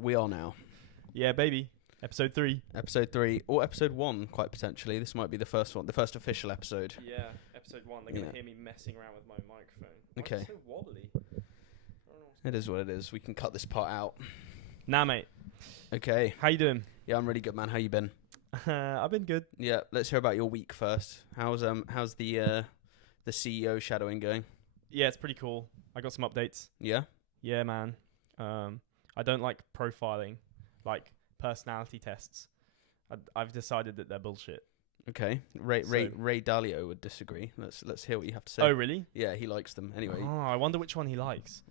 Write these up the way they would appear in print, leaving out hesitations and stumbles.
We are now. Yeah, baby. Episode 3. Episode 3, or episode 1, quite potentially. This might be the first one, the first official episode. Yeah, episode 1. They're going to hear me messing around with my microphone. Why Okay. is it so wobbly? It is what it is. We can cut this part out. Nah, mate. Okay. How you doing? Yeah, I'm really good, man. How you been? I've been good. Yeah, let's hear about your week first. How's the CEO shadowing going? Yeah, it's pretty cool. I got some updates. Yeah? Yeah, man. I don't like profiling, like personality tests. I've decided that they're bullshit. Okay. Ray Dalio would disagree. Let's hear what you have to say. Oh, really? Yeah, he likes them. Anyway. Oh, I wonder which one he likes.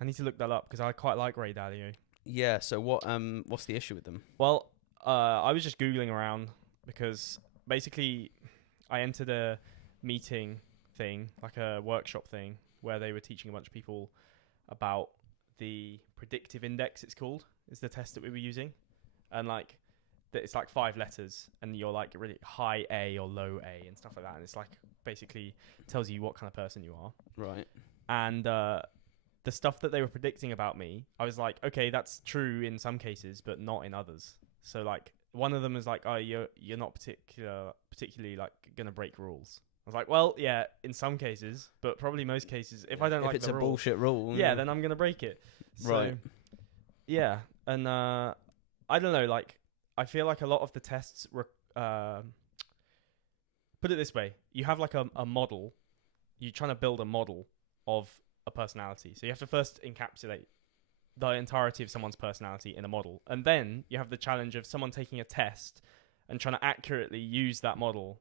I need to look that up because I quite like Ray Dalio. Yeah, so what's the issue with them? Well, I was just Googling around because basically I entered a meeting thing, like a workshop thing, where they were teaching a bunch of people about the predictive index, it's called, is the test that we were using. And like, it's like 5 letters and you're like really high A or low A and stuff like that. And it's like basically tells you what kind of person you are. Right. And the stuff that they were predicting about me, I was like, okay, that's true in some cases, but not in others. So like one of them is like, oh, you're not particularly like gonna break rules. I was like, well, yeah, in some cases, but probably most cases, if I don't like it's the a rule, bullshit rule, yeah, then I'm gonna break it. So, Right. Yeah, and I don't know, like I feel like a lot of the tests put it this way: you have like a model, you're trying to build a model of a personality, so you have to first encapsulate the entirety of someone's personality in a model, and then you have the challenge of someone taking a test and trying to accurately use that model.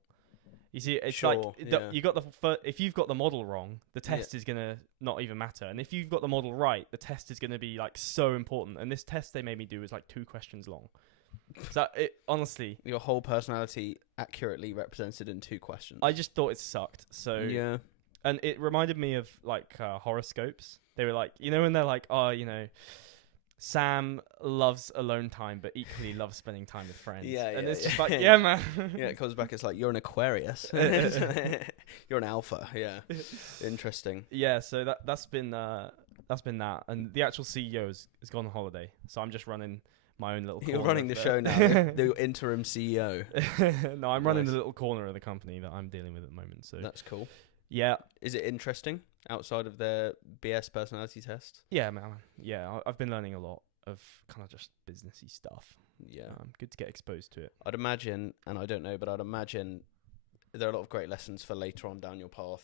You see, it's Sure, like you got if you've got the model wrong, the test is gonna not even matter, and if you've got the model right, the test is gonna be like so important. And this test they made me do was like 2 questions long. So it honestly, your whole personality accurately represented in 2 questions. I just thought it sucked. So yeah. And it reminded me of like horoscopes. They were like, you know, when they're like, oh, you know, Sam loves alone time, but equally loves spending time with friends. Yeah, and yeah, it's just yeah. like, yeah, man. Yeah, it comes back. It's like you're an Aquarius. You're an Alpha. Yeah, interesting. Yeah, so that's been that, and the actual CEO has gone on holiday, so I'm just running my own little. You're corner running the show now. The interim CEO. No, I'm running the little corner of the company that I'm dealing with at the moment. So that's cool. Yeah. Is it interesting outside of their BS personality test? Yeah, man. Yeah, I've been learning a lot of kind of just businessy stuff. Yeah. Good to get exposed to it. I'd imagine, and I don't know, but I'd imagine there are a lot of great lessons for later on down your path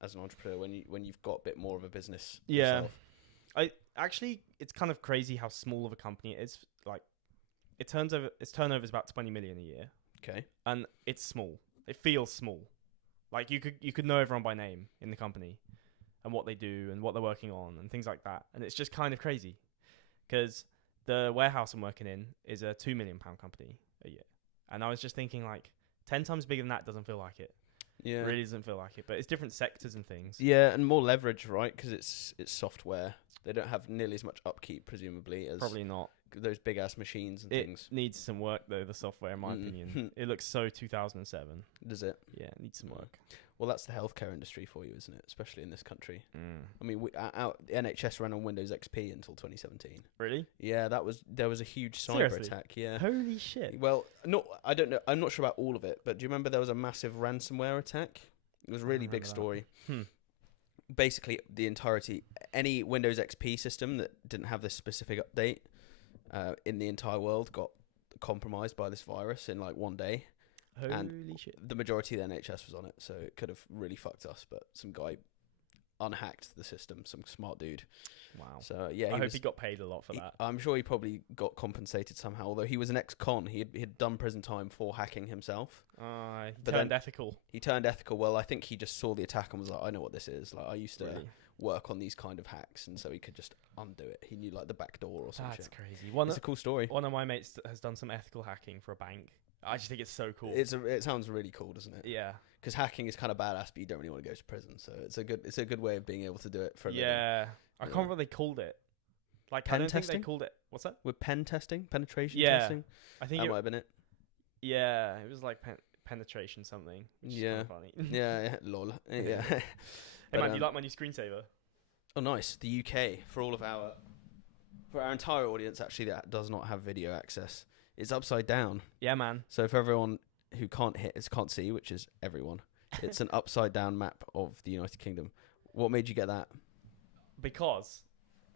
as an entrepreneur when you've got a bit more of a business yourself. It's kind of crazy how small of a company it is. Like, its turnover is about 20 million a year. Okay. And it's small. It feels small. Like you could know everyone by name in the company and what they do and what they're working on and things like that. And it's just kind of crazy because the warehouse I'm working in is a £2 million company a year. And I was just thinking like 10 times bigger than that doesn't feel like it. Yeah. It really doesn't feel like it, but it's different sectors and things. Yeah, and more leverage, right? Because it's software. They don't have nearly as much upkeep, presumably, as Probably not. Those big ass machines and It things. needs some work though, the software, in my opinion. It looks so 2007. Does it? Yeah, it needs some work. Well, that's the healthcare industry for you, isn't it? Especially in this country. Mm. I mean, the NHS ran on Windows XP until 2017. Really? Yeah, there was a huge cyber Seriously? attack. Yeah. Holy shit. Well, I don't know. I'm not sure about all of it, but do you remember there was a massive ransomware attack? It was a really big story. Basically, the entirety, any Windows XP system that didn't have this specific update in the entire world got compromised by this virus in like one day. Holy shit. The majority of the NHS was on it, so it could have really fucked us, but some guy unhacked the system, some smart dude. Wow. So yeah, I hope he got paid a lot for that. I'm sure he probably got compensated somehow, although he was an ex-con. He had done prison time for hacking himself. He turned ethical. He turned ethical. Well, I think he just saw the attack and was like, I know what this is. Like, I used to work on these kind of hacks, and so he could just undo it. He knew like the back door or something. That's crazy. It's a cool story. One of my mates has done some ethical hacking for a bank. I just think it's so cool. It sounds really cool, doesn't it? Yeah. Because hacking is kind of badass, but you don't really want to go to prison. So it's a good way of being able to do it for a living. I can't remember what they called it. Like pen I don't testing? think they called it. What's that? With pen testing, penetration Yeah. testing. I think That might have been it. Yeah, it was like penetration something. Which is kind of funny. Yeah, lol. Yeah. Hey man, do you like my new screensaver? Oh, nice. The UK for all of For our entire audience, actually, that does not have video access. It's upside down. Yeah, man. So for everyone who can't see, which is everyone, it's an upside down map of the United Kingdom. What made you get that? Because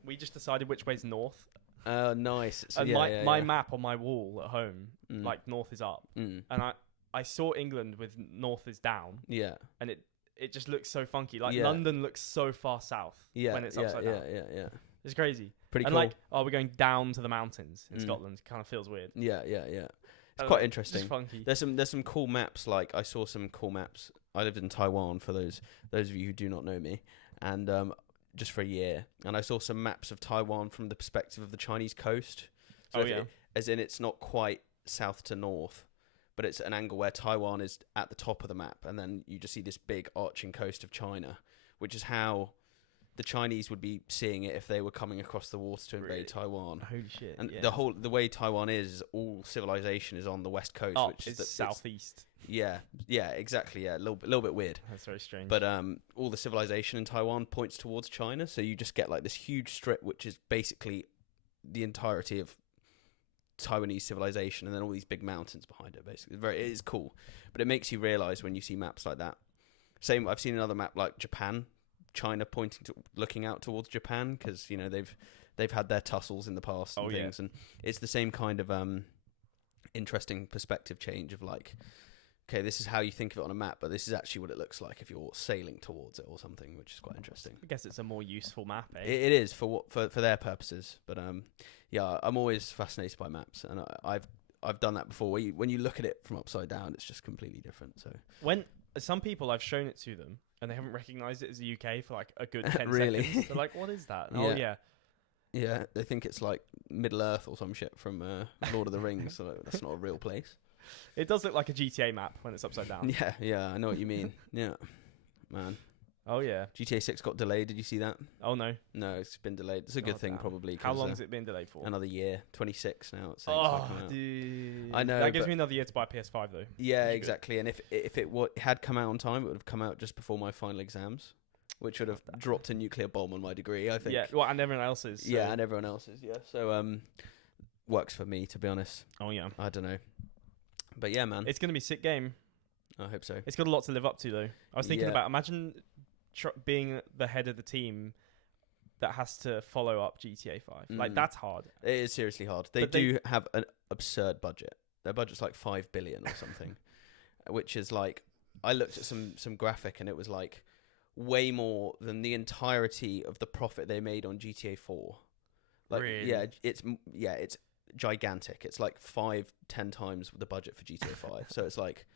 we just decided which way's north. Nice. So, And my map on my wall at home, Mm. like north is up, Mm. and I saw England with north is down, Yeah. and it just looks so funky. Like Yeah. London looks so far south Yeah. when it's upside down. Yeah. It's crazy. Pretty And cool. like, oh, we're going down to the mountains in Mm. Scotland. Kind of feels weird. Yeah. It's I quite don't know, interesting. Just funky. There's some cool maps. Like I saw some cool maps. I lived in Taiwan for those of you who do not know me, and just for a year, and I saw some maps of Taiwan from the perspective of the Chinese coast. So Oh, yeah. as in it's not quite south to north, but it's an angle where Taiwan is at the top of the map, and then you just see this big arching coast of China, which is how the Chinese would be seeing it if they were coming across the water to invade Really? Taiwan. Holy shit. And yeah. the way Taiwan is all civilization is on the west coast, Oh, which is it's southeast. yeah, exactly. Yeah, a little bit weird. That's very strange. But all the civilization in Taiwan points towards China, so you just get like this huge strip, which is basically the entirety of Taiwanese civilization, and then all these big mountains behind it. Basically, it is cool, but it makes you realize when you see maps like that. Same, I've seen another map like Japan, China looking out towards Japan, because they've had their tussles in the past and things, and it's the same kind of interesting perspective change of like, okay, this is how you think of it on a map, but this is actually what it looks like if you're sailing towards it or something, which is quite interesting. I guess it's a more useful map, eh? It is for their purposes, but yeah, I'm always fascinated by maps, and I've done that before. When you look at it from upside down, it's just completely different. So When some people, I've shown it to them, and they haven't recognised it as the UK for like a good 10 Really? seconds. They're like, what is that? Yeah. Oh, yeah. yeah, they think it's like Middle Earth or some shit from Lord of the Rings. So that's not a real place. It does look like a GTA map when it's upside down. Yeah, I know what you mean. Yeah, man. Oh, yeah. GTA 6 got delayed. Did you see that? Oh, no. No, it's been delayed. It's a good Oh, thing, damn. probably. How 'cause, long has it been delayed for? Another year. 26 now. It's Oh, coming out. dude. I know, That gives but- me another year to buy a PS5, though. Yeah, Which is exactly. And if had come out on time, it would have come out just before my final exams, which would have dropped a nuclear bomb on my degree, I think. Yeah, well, and everyone else's. So. Yeah, and everyone else's. Yeah, so works for me, to be honest. Oh, yeah. I don't know, but yeah, man. It's going to be a sick game. I hope so. It's got a lot to live up to, though. I was thinking Yeah. about, imagine being the head of the team that has to follow up GTA 5. Like, Mm. that's hard. It is seriously hard. They But do have an absurd budget. Their budget's like 5 billion or something, which is like, I looked at some graphic and it was like way more than the entirety of the profit they made on GTA 4. Like, Really? yeah, it's gigantic. It's like 5-10 times the budget for GTA 5. So it's like,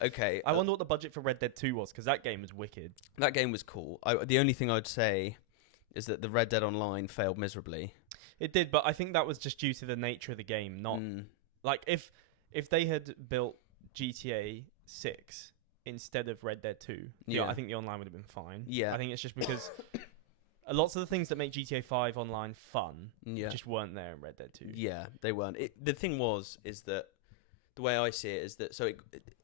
okay. I wonder what the budget for Red Dead 2 was, because that game was wicked. That game was cool. The only thing I'd say is that the Red Dead Online failed miserably. It did, but I think that was just due to the nature of the game. Not like if they had built GTA 6 instead of Red Dead 2, Yeah. I think the online would have been fine. Yeah. I think it's just because lots of the things that make GTA 5 online fun Yeah. just weren't there in Red Dead 2. Yeah, they weren't. The thing is that the way I see it is that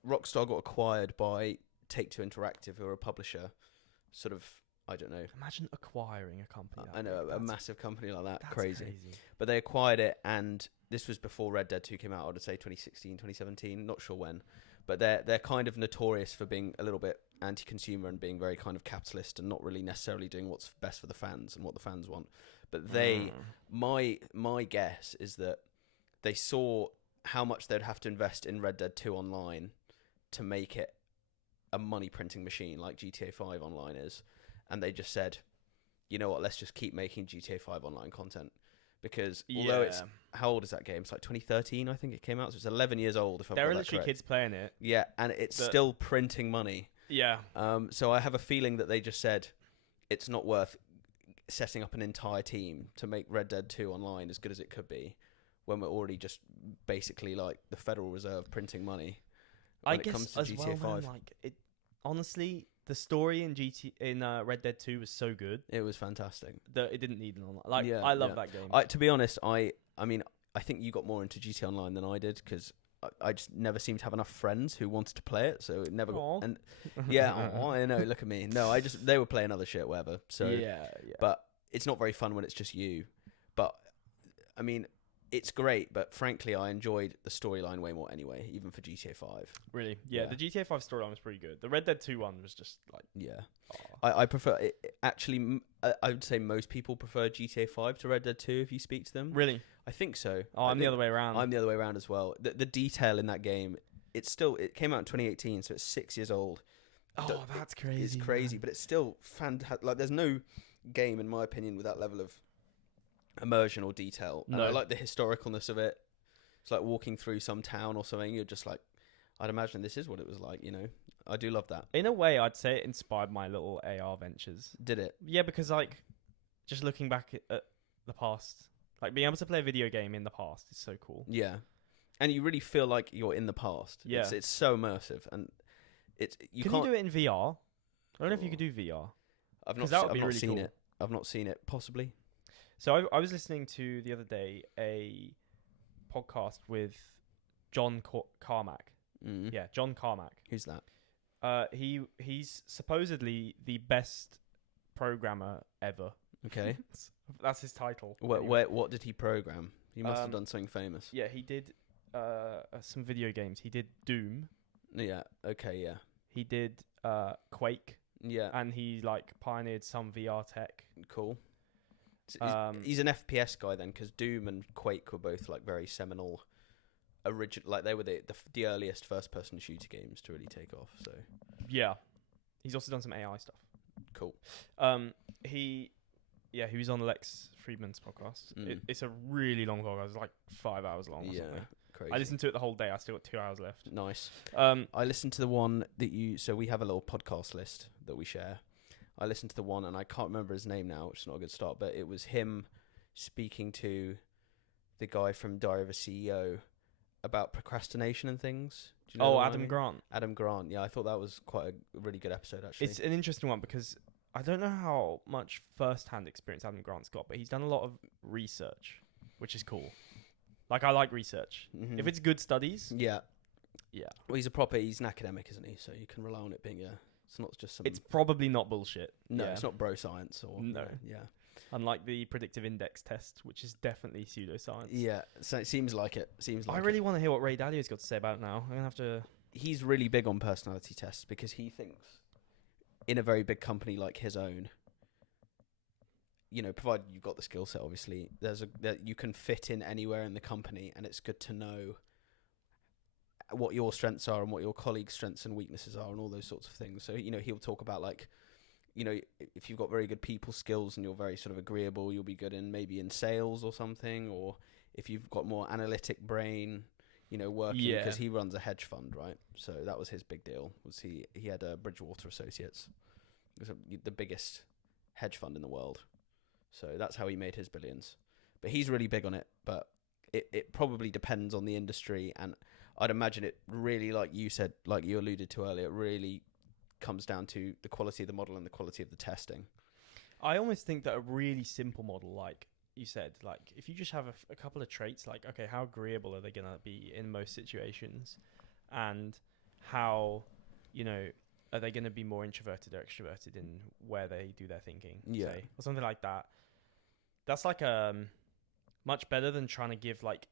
Rockstar got acquired by Take-Two Interactive, who are a publisher, sort of, I don't know. Imagine acquiring a company. I know, big. a massive company like that, That's crazy. But they acquired it, and this was before Red Dead 2 came out, I would say 2016, 2017, not sure when. But they're kind of notorious for being a little bit anti-consumer and being very kind of capitalist and not really necessarily doing what's best for the fans and what the fans want. But my guess is that they saw how much they'd have to invest in Red Dead 2 Online to make it a money printing machine like GTA 5 Online is, and they just said, you know what, let's just keep making GTA 5 Online content, because although it's, how old is that game? It's like 2013, I think it came out, so it's 11 years old. If There are literally kids playing it. Yeah, and it's still printing money. Yeah. So I have a feeling that they just said it's not worth setting up an entire team to make Red Dead 2 Online as good as it could be, when we're already just basically like the Federal Reserve printing money when it comes to GTA 5. Like it, honestly, the story in Red Dead 2 was so good It was fantastic. that it didn't need an online. Like, Yeah, I love yeah. that game. To be honest, I mean, I think you got more into GTA Online than I did, because I just never seemed to have enough friends who wanted to play it, so it never Aw. got. And yeah, I know. Look at me. No, they were playing other shit, whatever. So yeah. but it's not very fun when it's just you. But I mean, it's great, but frankly, I enjoyed the storyline way more anyway, even for GTA 5. Really? Yeah, the GTA 5 storyline was pretty good. The Red Dead 2 one was just like... Yeah. Oh. I prefer it. Actually, I would say most people prefer GTA 5 to Red Dead 2 if you speak to them. Really? I think so. Oh, I'm the other way around. I'm the other way around as well. The detail in that game, it came out in 2018, so it's 6 years old. Oh, that's crazy. It's crazy, but it's still fantastic. Like, there's no game, in my opinion, with that level of immersion or detail. And I like the historicalness of it. It's like walking through some town or something. You're just like, I'd imagine this is what it was like, you know? I do love that. In a way, I'd say it inspired my little AR ventures. Did it? Yeah, because, like, just looking back at the past, like, being able to play a video game in the past is so cool. Yeah. And you really feel like you're in the past. Yeah. It's so immersive. And Can you do it in VR? I don't know if you could do VR. I've not seen it. I've not seen it, possibly. So I was listening to, the other day, a podcast with John Carmack. Mm. Yeah, John Carmack. Who's that? He's supposedly the best programmer ever. Okay. That's his title. What did he program? He must have done something famous. Yeah, he did some video games. He did Doom. Yeah. Okay. Yeah. He did Quake. Yeah. And he like pioneered some VR tech. Cool. He's an FPS guy then, because Doom and Quake were both like very seminal, original. Like they were the earliest first-person shooter games to really take off. So yeah, he's also done some AI stuff. Cool. He was on Lex Friedman's podcast. It's a really long podcast. It's like 5 hours long or something. Crazy. I listened to it the whole day. I still got 2 hours left. Nice. I listened to the one that so we have a little podcast list that we share. I listened to the one, and I can't remember his name now, which is not a good start, but it was him speaking to the guy from Diary of a CEO about procrastination and things. Do you know Adam Grant. Adam Grant, yeah. I thought that was quite a really good episode, actually. It's an interesting one because I don't know how much first-hand experience Adam Grant's got, but he's done a lot of research, which is cool. Like, I like research. Mm-hmm. If it's good studies... Yeah. Yeah. Well, he's an academic, isn't he? So you can rely on it being it's not just some... It's probably not bullshit. No, it's not bro science or... No. Yeah. Unlike the predictive index test, which is definitely pseudoscience. Yeah, so it seems like it. I really want to hear what Ray Dalio's got to say about it now. I'm going to have to... He's really big on personality tests because he thinks in a very big company like his own, you know, provided you've got the skill set, obviously, that you can fit in anywhere in the company, and it's good to know what your strengths are and what your colleagues' strengths and weaknesses are and all those sorts of things. So, you know, he'll talk about, like, you know, if you've got very good people skills and you're very sort of agreeable, you'll be good maybe in sales or something, or if you've got more analytic brain, you know, working, because he runs a hedge fund, right? So that was his big deal. Was he had Bridgewater Associates, it was the biggest hedge fund in the world. So that's how he made his billions. But he's really big on it. But it probably depends on the industry, and I'd imagine it really, like you said, like you alluded to earlier, it really comes down to the quality of the model and the quality of the testing. I almost think that a really simple model, like you said, like if you just have a couple of traits, like, okay, how agreeable are they going to be in most situations, and how, you know, are they going to be more introverted or extroverted in where they do their thinking, say, or something like that. That's like much better than trying to give like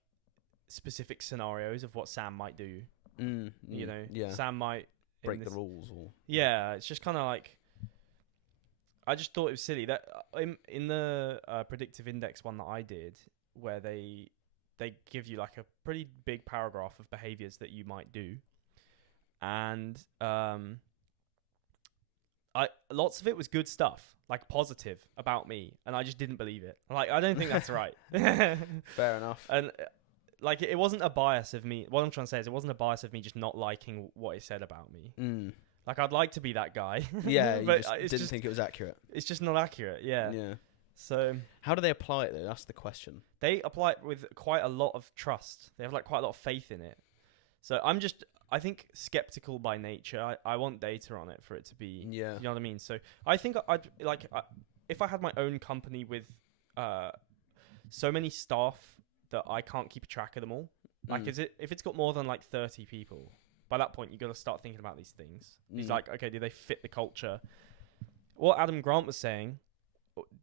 specific scenarios of what Sam might do. You know, Sam might break the rules, or it's just kind of like, I just thought it was silly that in the predictive index one that I did, where they give you like a pretty big paragraph of behaviors that you might do, and lots of it was good stuff, like positive about me, and I just didn't believe it. Like, I don't think that's right. Fair enough. And like, it wasn't a bias of me. What I'm trying to say is, it wasn't a bias of me just not liking what it said about me. Like, I'd like to be that guy. Yeah, but you didn't think it was accurate. It's just not accurate. Yeah. Yeah. So how do they apply it though? That's the question. They apply it with quite a lot of trust. They have like quite a lot of faith in it. So I think skeptical by nature. I want data on it for it to be. Yeah. You know what I mean? So I think I'd like, if I had my own company with so many staff that I can't keep track of them all. Like, if it's got more than like 30 people, by that point you got to start thinking about these things. He's like, okay, do they fit the culture? What Adam Grant was saying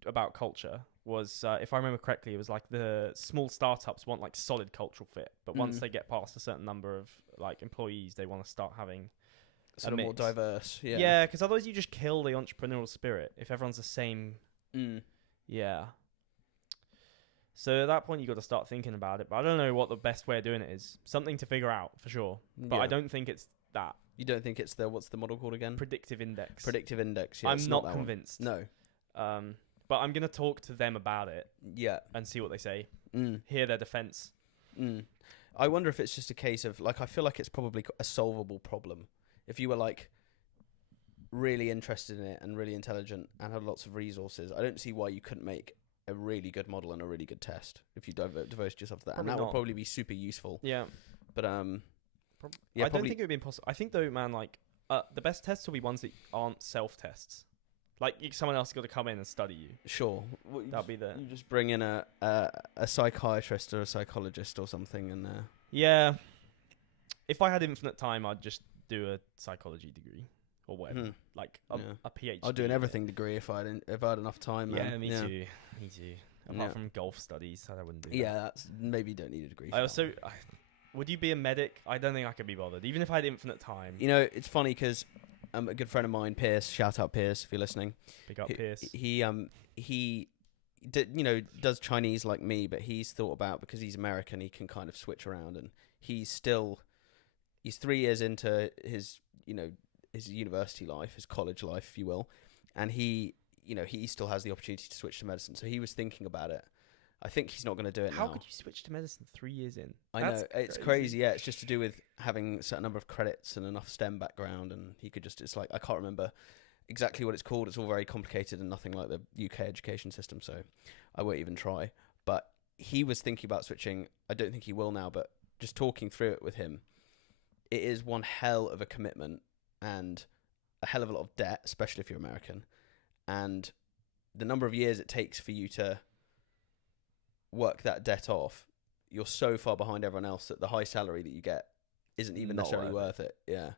about culture was, if I remember correctly, it was like the small startups want like solid cultural fit, but once they get past a certain number of like employees, they want to start having sort of more diverse. Yeah. Yeah, because otherwise you just kill the entrepreneurial spirit if everyone's the same. Yeah. So at that point you got to start thinking about it, but I don't know what the best way of doing it is. Something to figure out for sure, but I don't think it's that. You don't think it's what's the model called again? Predictive index. Predictive index. Yeah, I'm not convinced. No. But I'm gonna talk to them about it. Yeah. And see what they say. Hear their defense. I wonder if it's just a case of like I feel like it's probably a solvable problem. If you were like really interested in it and really intelligent and had lots of resources, I don't see why you couldn't make a really good model and a really good test if you devoted yourself to that. Probably and that not. would probably be super useful. Yeah. But I don't think it would be impossible. I think though, man, like the best tests will be ones that aren't self-tests. Like someone else has got to come in and study you. Sure. That'll be the. You just bring in a psychiatrist or a psychologist or something, and yeah. If I had infinite time, I'd just do a psychology degree or whatever, like a PhD. I'd do an everything degree if I had enough time. Yeah, me too. Me too. Apart from golf studies, I wouldn't do that. Yeah, that's maybe you don't need a degree. Would you be a medic? I don't think I could be bothered, even if I had infinite time. You know, it's funny because a good friend of mine, Pierce, shout out Pierce if you're listening. Pick up Pierce. He does Chinese like me, but he's thought about, because he's American, he can kind of switch around, and he's 3 years into his university life, his college life, if you will, and he still has the opportunity to switch to medicine. So he was thinking about it. I think he's not going to do it now. How could you switch to medicine 3 years in? I know, it's crazy. Yeah, it's just to do with having a certain number of credits and enough STEM background, and he could it's like, I can't remember exactly what it's called. It's all very complicated and nothing like the UK education system, so I won't even try. But he was thinking about switching. I don't think he will now, but just talking through it with him, it is one hell of a commitment and a hell of a lot of debt, especially if you're American, and the number of years it takes for you to work that debt off, you're so far behind everyone else that the high salary that you get isn't even necessarily worth it. Yeah.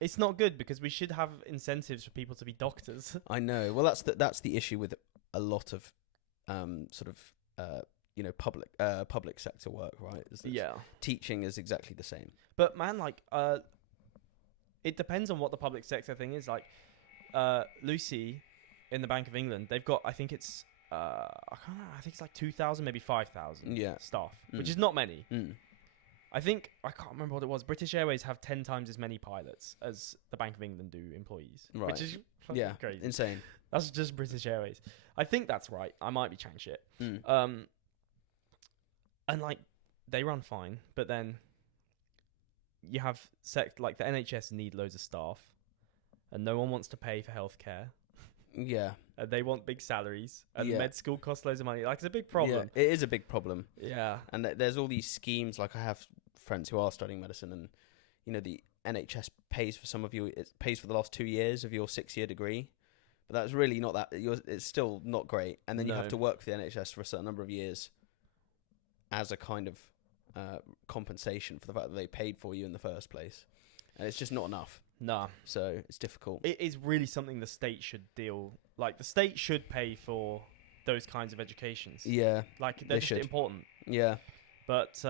It's not good, because we should have incentives for people to be doctors. I know. Well, that's the issue with a lot of public sector work, right? Teaching is exactly the same. But man, like it depends on what the public sector thing is. Like Lucy in the Bank of England, they've got, I think it's I think it's like 2,000, maybe 5,000 staff, which is not many. I think, I can't remember what it was. British Airways have 10 times as many pilots as the Bank of England do employees, which is crazy. Insane. That's just British Airways. I think that's right. I might be chatting shit. And like, they run fine, but then you have like the NHS need loads of staff, and no one wants to pay for healthcare. Yeah. And they want big salaries, and med school costs loads of money. Like, it's a big problem. Yeah, it is a big problem. Yeah. And there's all these schemes. Like, I have friends who are studying medicine, and the NHS pays for some of you. It pays for the last 2 years of your 6-year degree, but that's really not that. It's still not great. And then you have to work for the NHS for a certain number of years as a kind of compensation for the fact that they paid for you in the first place, and it's just not enough. Nah. So it's difficult. It is really something the state should deal. Like, the state should pay for those kinds of educations. Yeah. Like, they're just important. Yeah. But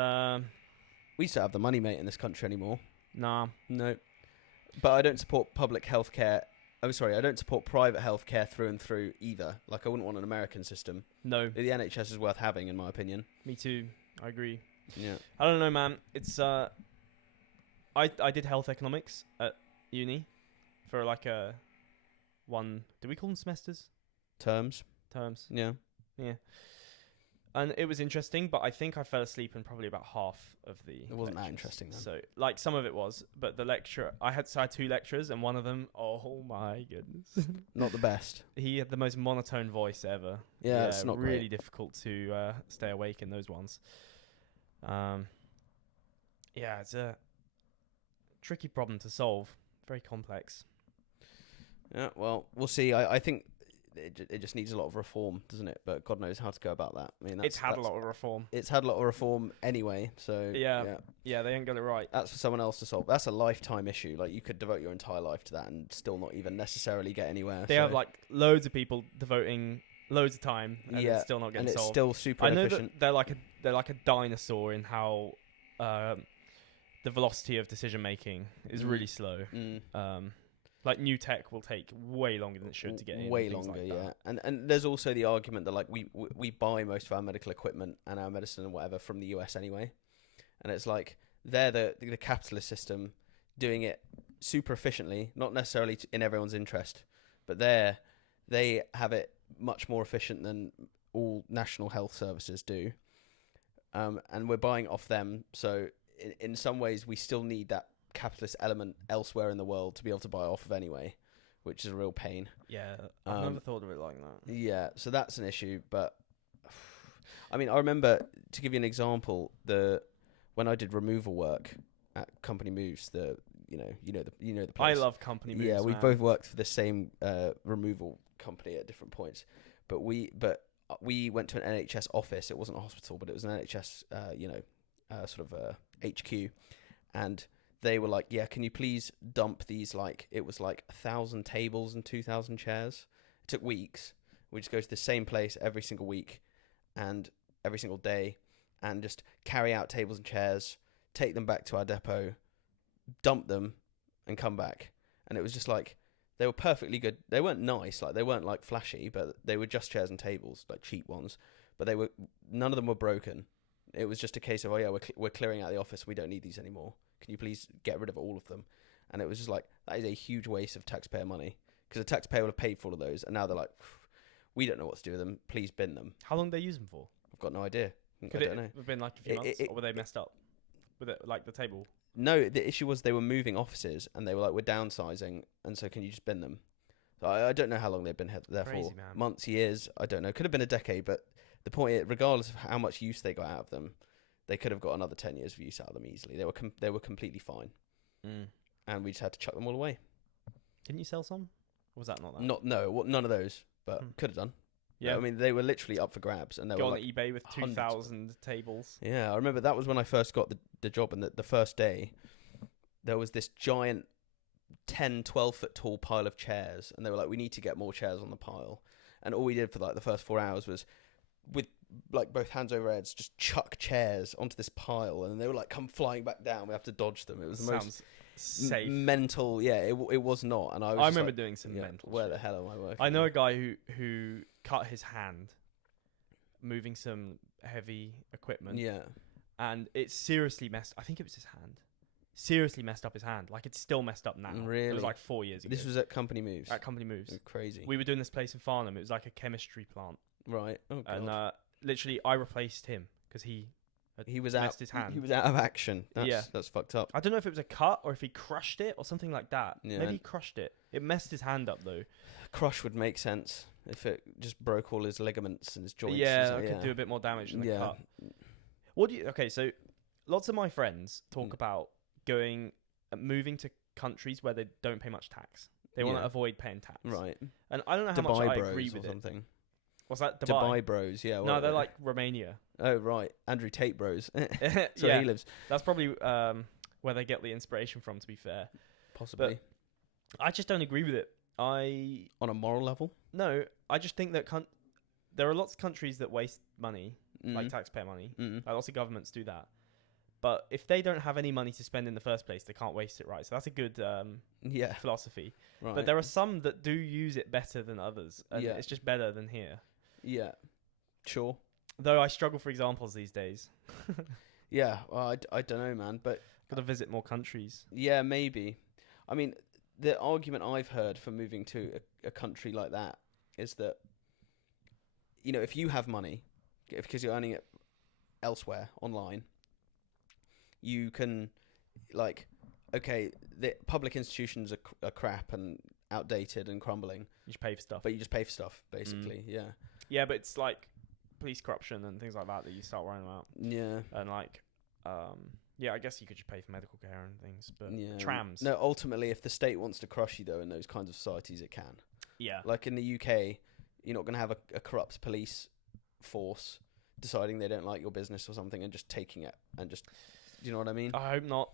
we just don't have the money, mate, in this country anymore. Nah. No. But I don't support public healthcare. I'm sorry, I don't support private healthcare through and through either. Like, I wouldn't want an American system. No. The NHS is worth having, in my opinion. Me too. I agree. Yeah. I don't know, man. It's I did health economics at uni for like a one. Do we call them semesters? Terms. Yeah. And it was interesting, but I think I fell asleep in probably about half of the. It wasn't that interesting then. So, like, some of it was, but the lecturer, I had 2 lecturers, and one of them, oh my goodness, not the best. He had the most monotone voice ever. Yeah, it's not really great. difficult to stay awake in those ones. Yeah, it's a tricky problem to solve. Very complex. Yeah, well, we'll see. I think it just needs a lot of reform, doesn't it? But God knows how to go about that. I mean, it's had a lot of reform. It's had a lot of reform anyway. So yeah, they ain't got it right. That's for someone else to solve. That's a lifetime issue. Like, you could devote your entire life to that and still not even necessarily get anywhere. They have like loads of people devoting loads of time, and Yeah, it's still not getting and it's solved. still super I know inefficient. that they're like a dinosaur in how the velocity of decision making is really slow. Like new tech will take way longer than it should to get in. Way and things longer, like yeah. that. And there's also the argument that like we buy most of our medical equipment and our medicine and whatever from the US anyway, and it's like they're the capitalist system doing it super efficiently, not necessarily in everyone's interest, but they have it much more efficient than all national health services do, and we're buying off them. So in some ways, we still need that capitalist element elsewhere in the world to be able to buy off of anyway, which is a real pain. Yeah, I've never thought of it like that. Yeah, so that's an issue. But I mean, I remember, to give you an example, when I did removal work at Company Moves, the place. I love Company Moves. Yeah, we man. both worked for the same removal company at different points, but we went to an NHS office. It wasn't a hospital, but it was an NHS, sort of HQ, and they were like, "Yeah, can you please dump these?" Like it was like 1,000 tables and 2,000 chairs. It took weeks. We just go to the same place every single week, and every single day, and just carry out tables and chairs, take them back to our depot, dump them, and come back. And it was just like, they were perfectly good. They weren't nice, like they weren't like flashy, but they were just chairs and tables, like cheap ones. But none of them were broken. It was just a case of, oh yeah, we're clearing out the office. We don't need these anymore. Can you please get rid of all of them? And it was just like, that is a huge waste of taxpayer money, because the taxpayer would have paid for all of those, and now they're like, we don't know what to do with them. Please bin them. How long do they use them for? I've got no idea. Could I don't know. it have been like a few months, or were they messed up with it, like the table? No, the issue was they were moving offices, and they were like, we're downsizing, and so can you just bin them? So I don't know how long they've been there Crazy, for. man. Months, years, I don't know. Could have been a decade, but the point is, regardless of how much use they got out of them, they could have got another 10 years of use out of them easily. They were completely fine. And we just had to chuck them all away. Didn't you sell some? Or was that not that? None of those, but could have done. Yeah, I mean, they were literally up for grabs, and they go were on like eBay with hundreds. 2,000 tables. Yeah, I remember that was when I first got the job, and the first day, there was this giant 10, 12 foot tall pile of chairs, and they were like, we need to get more chairs on the pile. And all we did for like the first 4 hours was, with like both hands over heads, just chuck chairs onto this pile, and they were like come flying back down. We have to dodge them. It was the most safe. mental. Yeah, it was not. And I remember like, doing some mental. Where shit. the hell am I working? I know a guy who cut his hand moving some heavy equipment. Yeah, and it seriously messed. I think it was his hand. Seriously messed up his hand. Like it's still messed up now. Really? It was like 4 years ago. This was at Company Moves. At Company Moves. Crazy. We were doing this place in Farnham. It was like a chemistry plant. Right. Oh god. And literally, I replaced him because he was messed out. his hand. He was out of action. That's fucked up. I don't know if it was a cut or if he crushed it or something like that. Yeah. Maybe he crushed it. It messed his hand up though. Crush would make sense if it just broke all his ligaments and his joints. Yeah, it could do a bit more damage than the cut. Okay, so lots of my friends talk about moving to countries where they don't pay much tax. They want to avoid paying tax. Right. And I don't know how Dubai much I Bros agree or with something. it. What's that? Dubai? Dubai Bros, yeah. No, they're like Romania. Oh, right. Andrew Tate Bros. So yeah, he lives. that's probably where they get the inspiration from, to be fair. Possibly. But I just don't agree with it. On a moral level? No, I just think that there are lots of countries that waste money, like taxpayer money. Like lots of governments do that. But if they don't have any money to spend in the first place, they can't waste it, right? So that's a good philosophy. Right. But there are some that do use it better than others, and it's just better than here. Yeah. Sure. Though I struggle for examples these days. Yeah, well, I don't know, man, but Got to visit more countries. yeah, maybe. I mean, the argument I've heard for moving to a country like that is that, if you have money, because you're earning it elsewhere online, you can, okay, the public institutions are crap and outdated and crumbling. You just pay for stuff. But you just pay for stuff, basically, yeah. Yeah, but it's like police corruption and things like that you start worrying about. Yeah. And I guess you could just pay for medical care and things, but Yeah. trams. No, ultimately, if the state wants to crush you, though, in those kinds of societies, it can. Yeah. Like in the UK, you're not going to have a corrupt police force deciding they don't like your business or something and just taking it and just... Do you know what I mean? I hope not.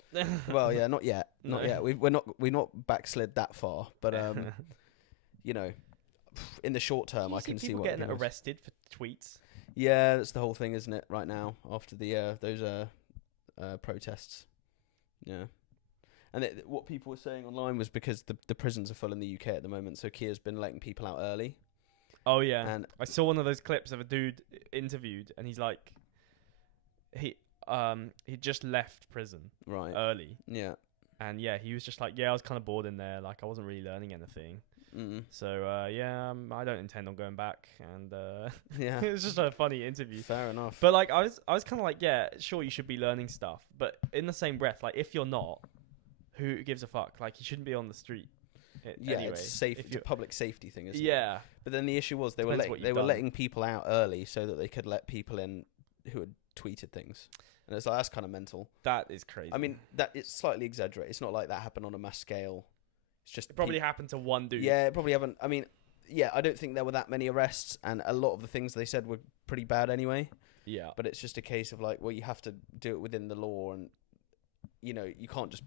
Well, yeah, not yet. Not No. yet. We're not backslid that far, but in the short term, I can see people what getting arrested for tweets. Yeah, that's the whole thing, isn't it? Right now, after the those protests. Yeah. And what people were saying online was because the prisons are full in the UK at the moment, so Kia's been letting people out early. Oh yeah, And I saw one of those clips of a dude interviewed, and he's like, he just left prison early, yeah, and yeah, he was just like, I was kind of bored in there, like I wasn't really learning anything. So I don't intend on going back, and yeah, it was just a funny interview. Fair enough. But like I was kind of like, yeah, sure, you should be learning stuff, but in the same breath, like if you're not, who gives a fuck? Like you shouldn't be on the street. Anyway, it's safe. It's a public safety thing, isn't it? Yeah. But then the issue was they were letting people out early so that they could let people in who had tweeted things, and it's like that's kind of mental. That is crazy. I mean, that it's slightly exaggerated. It's not like that happened on a mass scale. It's just it probably happened to one dude. Yeah, it probably haven't. I mean, yeah, I don't think there were that many arrests, and a lot of the things they said were pretty bad anyway. Yeah. But it's just a case of like, well, you have to do it within the law, and you can't just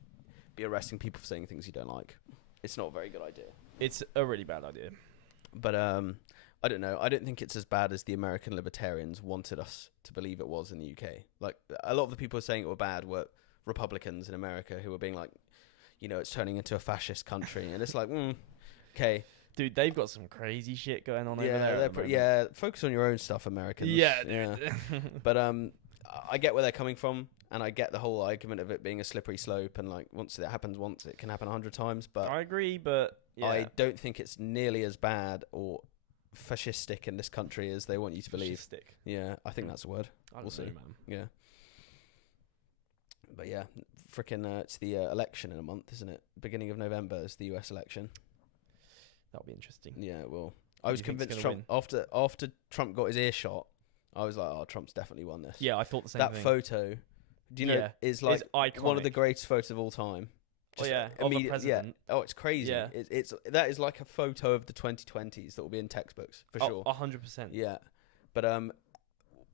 be arresting people for saying things you don't like. It's not a very good idea. It's a really bad idea. But I don't know. I don't think it's as bad as the American libertarians wanted us to believe it was in the UK. Like a lot of the people saying it were bad were Republicans in America who were being like, it's turning into a fascist country, and it's like, okay. Dude, they've got some crazy shit going on over there. Yeah, focus on your own stuff, Americans. Yeah, dude. Yeah. But I get where they're coming from, and I get the whole argument of it being a slippery slope, and like once it happens once, it can happen 100 times. But I agree, but yeah. I don't think it's nearly as bad or fascistic in this country as they want you to believe. Fascistic. Yeah, I think that's a word. We'll see, man. Yeah. But yeah, freaking, it's the election in a month, isn't it? Beginning of November is the US election. That'll be interesting. Yeah, it will. I was convinced Trump after Trump got his ear shot. I was like, oh, Trump's definitely won this. Yeah, I thought the same thing. That photo, do you know, is like one of the greatest photos of all time. Just of a president. Yeah. Oh, it's crazy. Yeah. That is like a photo of the 2020s that will be in textbooks for sure. 100%. Yeah, but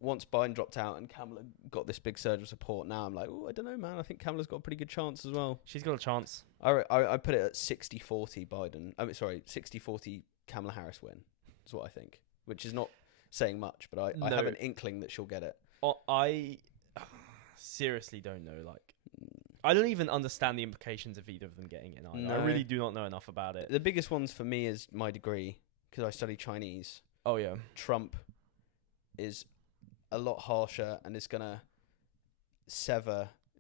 once Biden dropped out and Kamala got this big surge of support, now I'm like, oh, I don't know, man. I think Kamala's got a pretty good chance as well. She's got a chance. I put it at 60-40 Biden. 60-40 Kamala Harris win. Is what I think, which is not saying much, but I have an inkling that she'll get it. I seriously don't know. Like, I don't even understand the implications of either of them getting it. No. I really do not know enough about it. The biggest ones for me is my degree, because I study Chinese. Oh, yeah. Trump is a lot harsher and is going to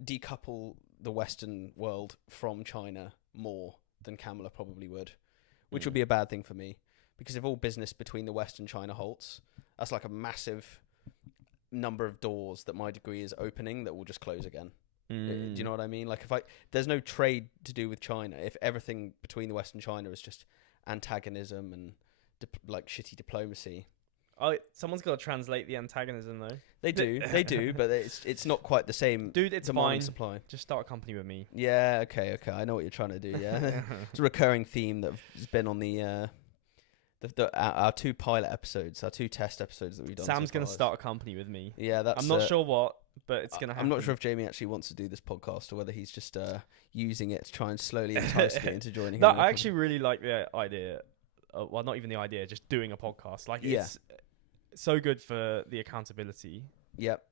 decouple the Western world from China more than Kamala probably would, which would be a bad thing for me, because if all business between the West and China halts, that's like a massive number of doors that my degree is opening that will just close again. Do you know what I mean? Like there's no trade to do with China, if everything between the West and China is just antagonism and like shitty diplomacy. Oh, someone's got to translate the antagonism though. They do, but it's not quite the same. Dude, it's demand fine. And supply. Just start a company with me. Yeah, okay. I know what you're trying to do. Yeah, it's a recurring theme that's been on our 2 pilot episodes, our 2 test episodes that we've done. Sam's going to start a company with me. Yeah, I'm not sure what, but it's going to happen. I'm not sure if Jamie actually wants to do this podcast or whether he's just using it to try and slowly entice me into joining. No, I actually really like the idea. Well, not even the idea, just doing a podcast. Like, it's so good for the accountability. Yep,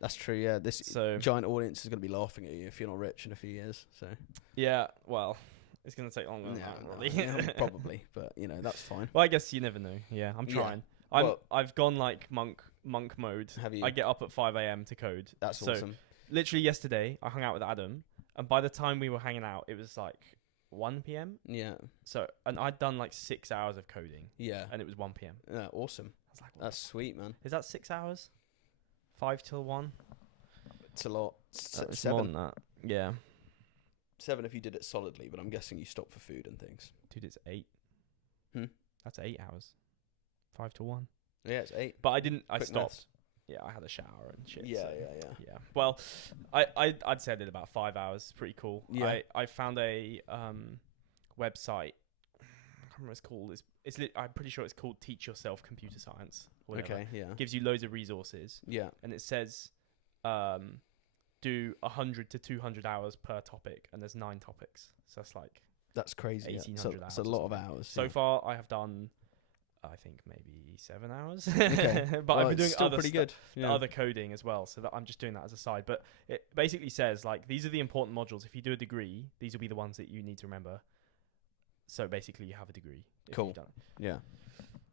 that's true. Yeah, this giant audience is going to be laughing at you if you're not rich in a few years. So yeah, well, it's going to take longer than that, probably. Probably, but that's fine. Well, I guess you never know. Yeah, I'm trying. I've gone like monk mode. Have you? I get up at 5 a.m. to code. That's awesome. Literally yesterday, I hung out with Adam, and by the time we were hanging out, it was like 1 p.m. Yeah. So, and I'd done like 6 hours of coding. Yeah. And it was 1 p.m. Yeah, awesome. I was like, that's sweet, man. Is that 6 hours? 5 till 1? It's a lot. It's more than that. Yeah. 7 if you did it solidly, but I'm guessing you stopped for food and things. Dude, it's 8. That's 8 hours. 5 till 1. Yeah, it's 8. But I didn't. I stopped. Maths. Yeah, I had a shower and shit. Yeah. Well, I'd say I did about 5 hours. Pretty cool. Yeah. I found a website. I can't remember what it's called. I'm pretty sure it's called Teach Yourself Computer Science. Okay. Yeah. Gives you loads of resources. Yeah. And it says, do 100 to 200 hours per topic, and there's 9 topics. So that's like that's crazy. 1,800 hours. It's a lot of hours. So far, I have done I think maybe 7 hours. Okay. But I've been doing still other pretty good. Yeah. other coding as well, so that I'm just doing that as a side. But it basically says like these are the important modules. If you do a degree, these will be the ones that you need to remember. So basically, you have a degree. If Cool. You've done it. Yeah.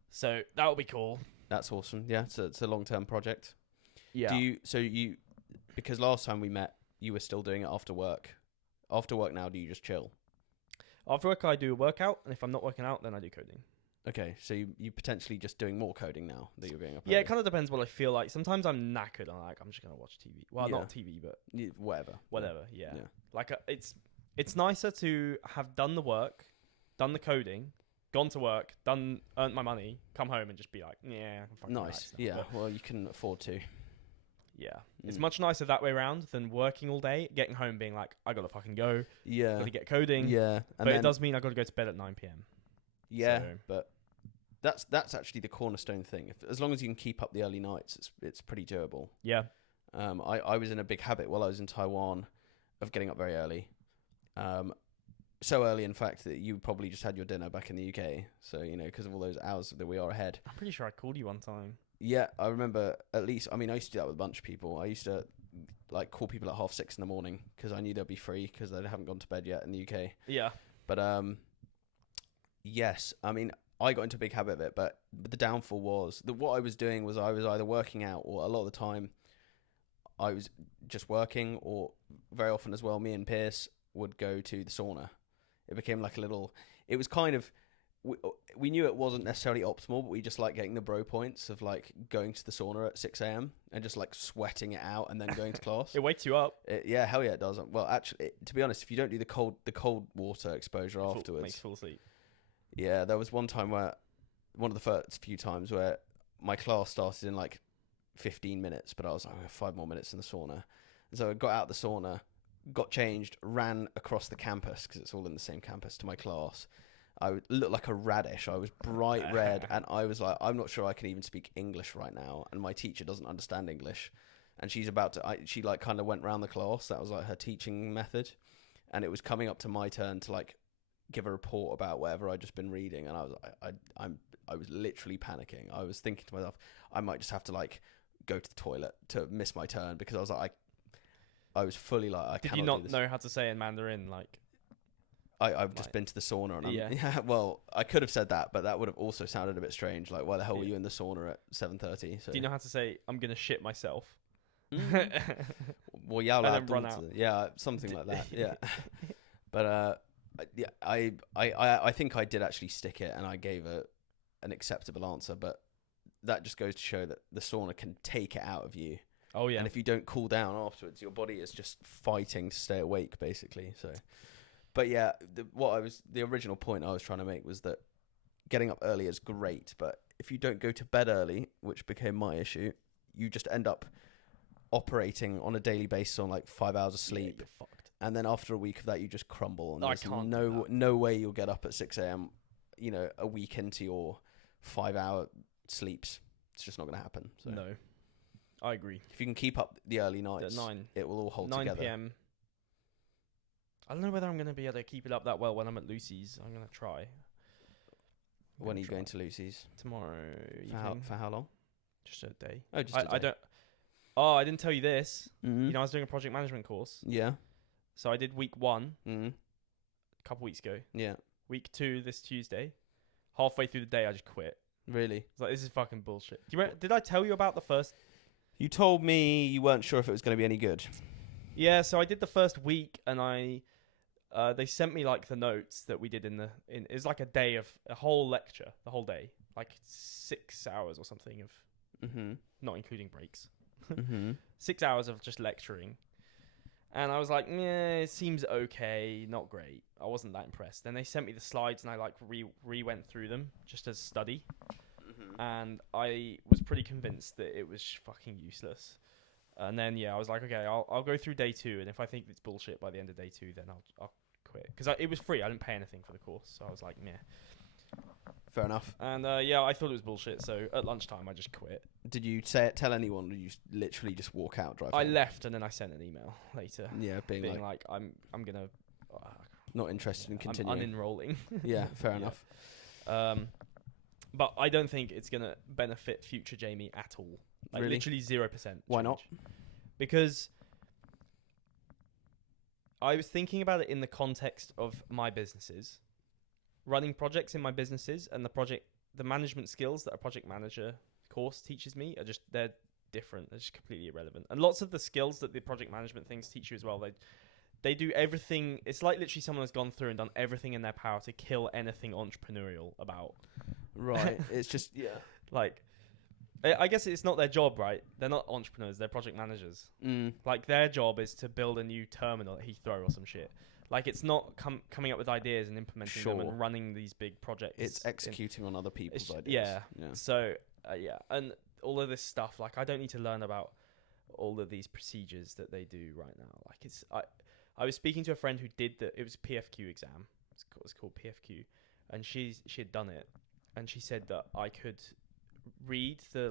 So that will be cool. That's awesome. Yeah, it's a long-term project. Yeah. Because last time we met, you were still doing it after work. After work now, do you just chill? After work, I do a workout, and if I'm not working out, then I do coding. Okay, so you potentially just doing more coding now that you're going up. Yeah, it kind of depends what I feel like. Sometimes I'm knackered. I'm just gonna watch TV. Well, Yeah. not TV, but whatever. Yeah. Yeah. Like it's nicer to have done the work, done the coding, gone to work, earned my money, come home and just be like, yeah, I'm fucking Nice. relaxed now. Yeah. But Well, you can afford to. yeah, it's Mm. much nicer that way around than working all day, getting home being like, I gotta fucking go, Yeah. gotta get coding. Yeah. But it does mean I gotta go to bed at 9 p.m. Yeah, so- but that's actually the cornerstone thing. As long as you can keep up the early nights, it's pretty doable. Yeah. I was in a big habit while I was in Taiwan of getting up very early. So early, in fact, that you probably just had your dinner back in the UK. So, because of all those hours that we are ahead. I'm pretty sure I called you one time. Yeah, I remember I used to do that with a bunch of people. I used to, call people at 6:30 in the morning because I knew they'd be free because they haven't gone to bed yet in the UK. Yeah. But, yes, I got into a big habit of it, but the downfall was that what I was doing was I was either working out or a lot of the time I was just working, or very often as well, me and Pierce would go to the sauna. It became like it was kind of, we knew it wasn't necessarily optimal, but we just like getting the bro points of like going to the sauna at 6 a.m. and just like sweating it out and then going to class. It wakes you up. Yeah, hell yeah, it does. Well, actually, to be honest, if you don't do the cold water exposure afterwards, Makes you fall asleep. yeah, there was one of the first few times where my class started in like 15 minutes, but I was like, 5 more minutes in the sauna. And so I got out the sauna, got changed, ran across the campus, because it's all in the same campus, to my class. I looked like a radish. I was bright red, and I was like, I'm not sure I can even speak English right now, and my teacher doesn't understand English. And she's about to, she like kind of went round the class. That was like her teaching method. And it was coming up to my turn to like give a report about whatever I'd just been reading, and I was I was literally panicking. I was thinking to myself, I might just have to like go to the toilet to miss my turn, because I was like, I was fully like, I Did cannot you do not this. know how to say in Mandarin? Like, I've just been to the sauna, and Yeah. well, I could have said that, but that would have also sounded a bit strange. Like, why the hell were Yeah. you in the sauna at 7:30? So do you know how to say I'm gonna shit myself? well, yeah, And then run out. Yeah, something like that. Yeah, but yeah, I think I did actually stick it, and I gave an acceptable answer. But that just goes to show that the sauna can take it out of you. Oh yeah. And if you don't cool down afterwards, your body is just fighting to stay awake, basically. So, but yeah, the original point I was trying to make was that getting up early is great, but if you don't go to bed early, which became my issue, you just end up operating on a daily basis on like 5 hours of sleep, you're fucked. and then after a week of that, you just crumble. And I there's can't do that. no way you'll get up at 6 a.m. A week into your 5-hour sleeps. It's just not going to happen. So. No, I agree. If you can keep up the early nights, At 9 it will all hold 9 together. p.m. I don't know whether I'm going to be able to keep it up that well when I'm at Lucy's. I'm going to try. When are you going to Lucy's? Tomorrow For how long? Just a day. Oh, just a day. I don't. Oh, I didn't tell you this. Mm-hmm. You know, I was doing a project management course. Yeah. So I did week 1 Mm-hmm. a couple weeks ago. Yeah. Week 2 this Tuesday. Halfway through the day, I just quit. Really? I was like, this is fucking bullshit. Do you remember, did I tell you about the first? You told me you weren't sure if it was going to be any good. Yeah, so I did the first week, and they sent me like the notes that we did it's like a whole lecture, the whole day, like 6 hours or something of, Mm-hmm. not including breaks, Mm-hmm. 6 hours of just lecturing. And I was like, yeah, it seems okay, not great. I wasn't that impressed. Then they sent me the slides, and I like re-went through them just as study. Mm-hmm. And I was pretty convinced that it was fucking useless. And then I was like, okay, I'll go through day 2, and if I think it's bullshit by the end of day 2, then I'll quit, because it was free. I didn't pay anything for the course, so I was like, meh. Fair enough. And I thought it was bullshit. So at lunchtime, I just quit. Did you tell anyone, or did you literally just walk out, drive I home? left, and then I sent an email later, Yeah, being like I'm gonna not interested in continuing. I'm unenrolling. Yeah, fair Yeah. enough. But I don't think it's gonna benefit future Jamie at all. Like Really? literally 0%. Why not? Because I was thinking about it in the context of my businesses, running projects in my businesses, and the management skills that a project manager course teaches me they're different. They're just completely irrelevant. And lots of the skills that the project management things teach you as well, they do everything. It's like literally someone has gone through and done everything in their power to kill anything entrepreneurial about. Right. It's just, yeah. Like, I guess it's not their job, right? They're not entrepreneurs. They're project managers. Like, their job is to build a new terminal at Heathrow or some shit. Like, it's not coming up with ideas and implementing them and running these big projects. It's executing on other people's ideas. Yeah. So, yeah. And all of this stuff, like, I don't need to learn about all of these procedures that they do right now. Like, I was speaking to a friend who did it was a PFQ exam. It's called PFQ. And she had done it. And she said that I could read the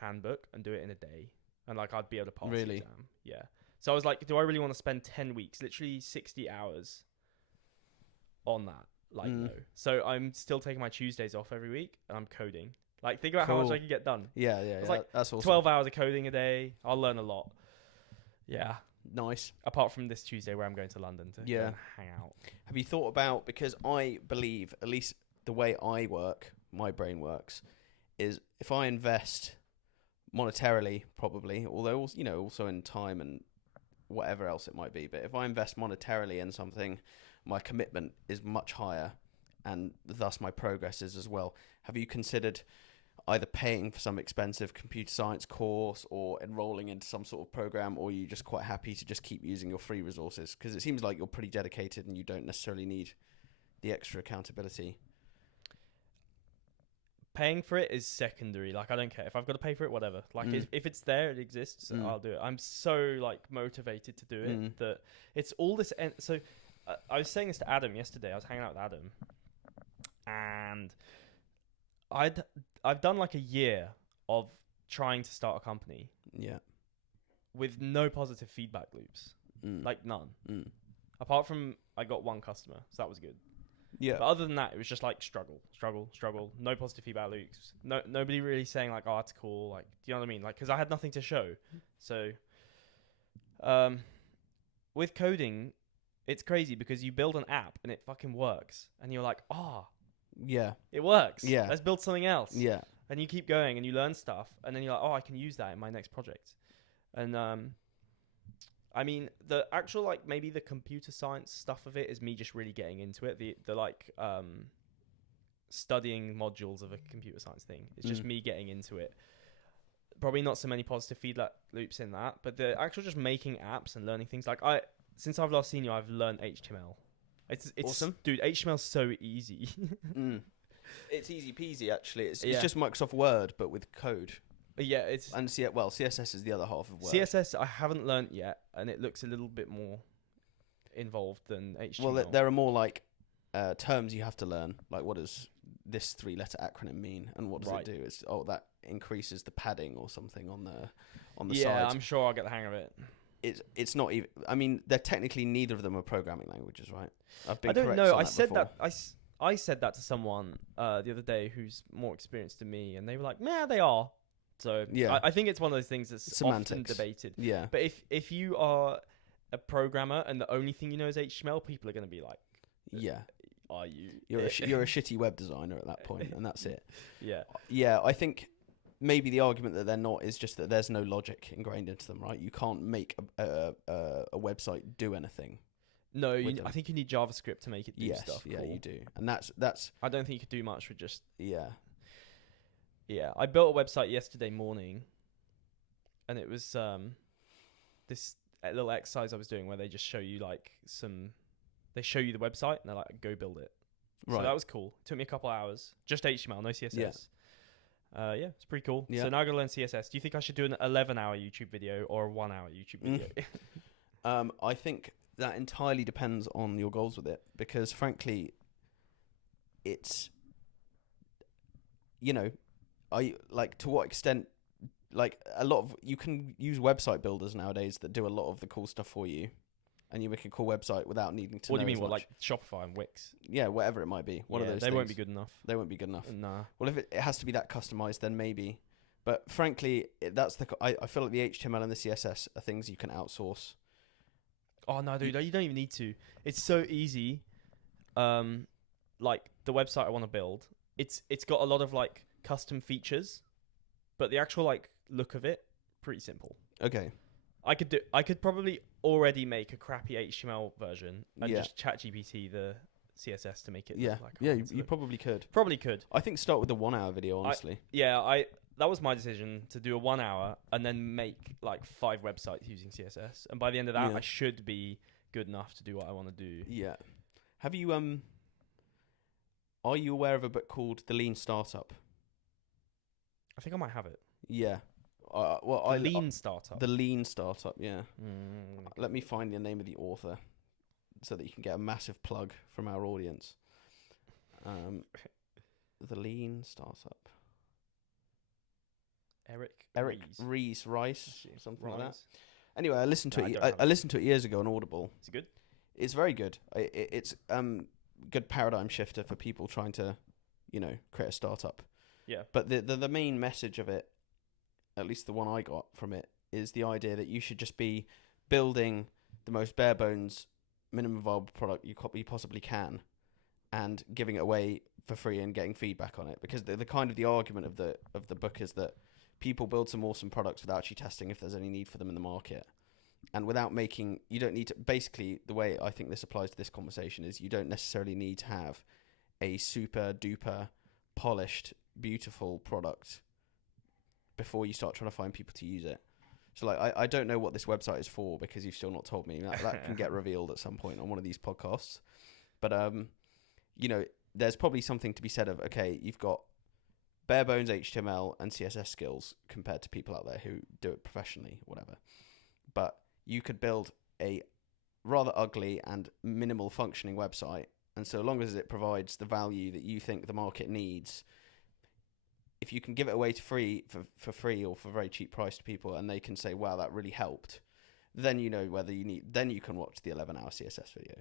handbook and do it in a day, and like I'd be able to pass the exam. Yeah. So I was like, do I really want to spend 10 weeks, literally 60 hours on that? Like, no. So I'm still taking my Tuesdays off every week, and I'm coding. Like, think about how much I could get done. Yeah. It's like that's awesome. 12 hours of coding a day. I'll learn a lot. Yeah. Nice. Apart from this Tuesday where I'm going to London to go and hang out. Have you thought about, because I believe, at least the way I work, my brain works, is if I invest monetarily, probably, although, you know, also in time and whatever else it might be, but if I invest monetarily in something, my commitment is much higher, and thus my progress is as well. Have you considered either paying for some expensive computer science course or enrolling into some sort of program, or are you just quite happy to just keep using your free resources? Because it seems like you're pretty dedicated and you don't necessarily need the extra accountability. Paying for it is secondary. Like, I don't care if I've got to pay for it, whatever. Like, if it's there, it exists, I'll do it. I'm so like motivated to do it that it's all this. So I was saying this to Adam yesterday. I was hanging out with Adam, and I've done like a year of trying to start a company. Yeah. With no positive feedback loops. Like none. Apart from I got one customer, so that was good. Yeah. But other than that, it was just like struggle. No positive feedback loops. Nobody really saying like, oh, that's cool. Like, do you know what I mean? Like, because I had nothing to show. So, with coding, it's crazy because you build an app and it fucking works, and you're like, yeah, it works. Yeah, let's build something else. Yeah, and you keep going and you learn stuff, and then you're like, I can use that in my next project. And I mean, the actual, like, maybe the computer science stuff of it is me just really getting into it. The like, studying modules of a computer science thing. It's just me getting into it. Probably not so many positive feedback loops in that, but the actual just making apps and learning things. Like, since I've last seen you, I've learned HTML. It's awesome. Dude, HTML's so easy. It's easy peasy, actually. It's just Microsoft Word, but with code. Yeah, it's... And CSS is the other half of Word. CSS I haven't learnt yet, and it looks a little bit more involved than HTML. Well, there are more, like, terms you have to learn. Like, what does this 3-letter acronym mean? And what does it do? It's, that increases the padding or something on the side. Yeah, I'm sure I'll get the hang of it. It's not even... I mean, they're technically neither of them are programming languages, right? I've been I don't correct know. on I that said before. that... I said that to someone the other day who's more experienced than me, and they were like, "Yeah, they are." So yeah, I think it's one of those things that's semantics. Often debated. Yeah. But if you are a programmer and the only thing you know is HTML, people are going to be like, "Yeah, are you? You're a shitty web designer at that point, and that's it." Yeah. Yeah, I think maybe the argument that they're not is just that there's no logic ingrained into them, right? You can't make a website do anything. No, I think you need JavaScript to make it do stuff. Yeah, cool. you do, and that's. I don't think you could do much with just. Yeah. Yeah, I built a website yesterday morning, and it was this little exercise I was doing where they just show you they show you the website and they're like, go build it. Right. So that was cool. It took me a couple hours, just HTML, no CSS. Yeah, it's pretty cool. Yeah. So now I gotta learn CSS. Do you think I should do an 11-hour YouTube video or a 1-hour YouTube video? I think that entirely depends on your goals with it, because frankly, it's, to what extent, like, a lot of, you can use website builders nowadays that do a lot of the cool stuff for you. and you make a cool website without needing to. What do know you mean? as What, much. like Shopify and Wix? Yeah, whatever it might be. One of those. They things. won't be good enough. They won't be good enough. Nah. Well, if it has to be that customized, then maybe. But frankly, that's I feel like the HTML and the CSS are things you can outsource. Oh no, dude, you don't even need to. It's so easy. Like the website I want to build, it's got a lot of like custom features, but the actual like look of it, pretty simple. Okay. I could probably already make a crappy HTML version and just ChatGPT the CSS to make it look like you probably could. Probably could. I think start with the 1 hour video, honestly. That was my decision to do a 1 hour and then make like 5 websites using CSS. And by the end of that, I should be good enough to do what I want to do. Yeah. Have you are you aware of a book called The Lean Startup? I think I might have it. Yeah. Lean Startup. The Lean Startup, yeah. Mm. Let me find the name of the author so that you can get a massive plug from our audience. The Lean Startup. Eric Rice, something like that. Anyway, I listened to it. I listened to it years ago on Audible. Is it good? It's very good. It's good paradigm shifter for people trying to, create a startup. Yeah. But the main message of it, at least the one I got from it, is the idea that you should just be building the most bare bones minimum viable product you possibly can, and giving it away for free and getting feedback on it. Because the kind of the argument of the book is that people build some awesome products without actually testing if there's any need for them in the market. And you don't need to, basically the way I think this applies to this conversation is you don't necessarily need to have a super duper polished, beautiful product before you start trying to find people to use it. So like, I don't know what this website is for because you've still not told me. That can get revealed at some point on one of these podcasts. But, there's probably something to be said of, okay, you've got bare bones HTML and CSS skills compared to people out there who do it professionally, whatever. But you could build a rather ugly and minimal functioning website, and so long as it provides the value that you think the market needs, if you can give it away for free or for a very cheap price to people, and they can say, wow, that really helped, then then you can watch the 11-hour CSS video.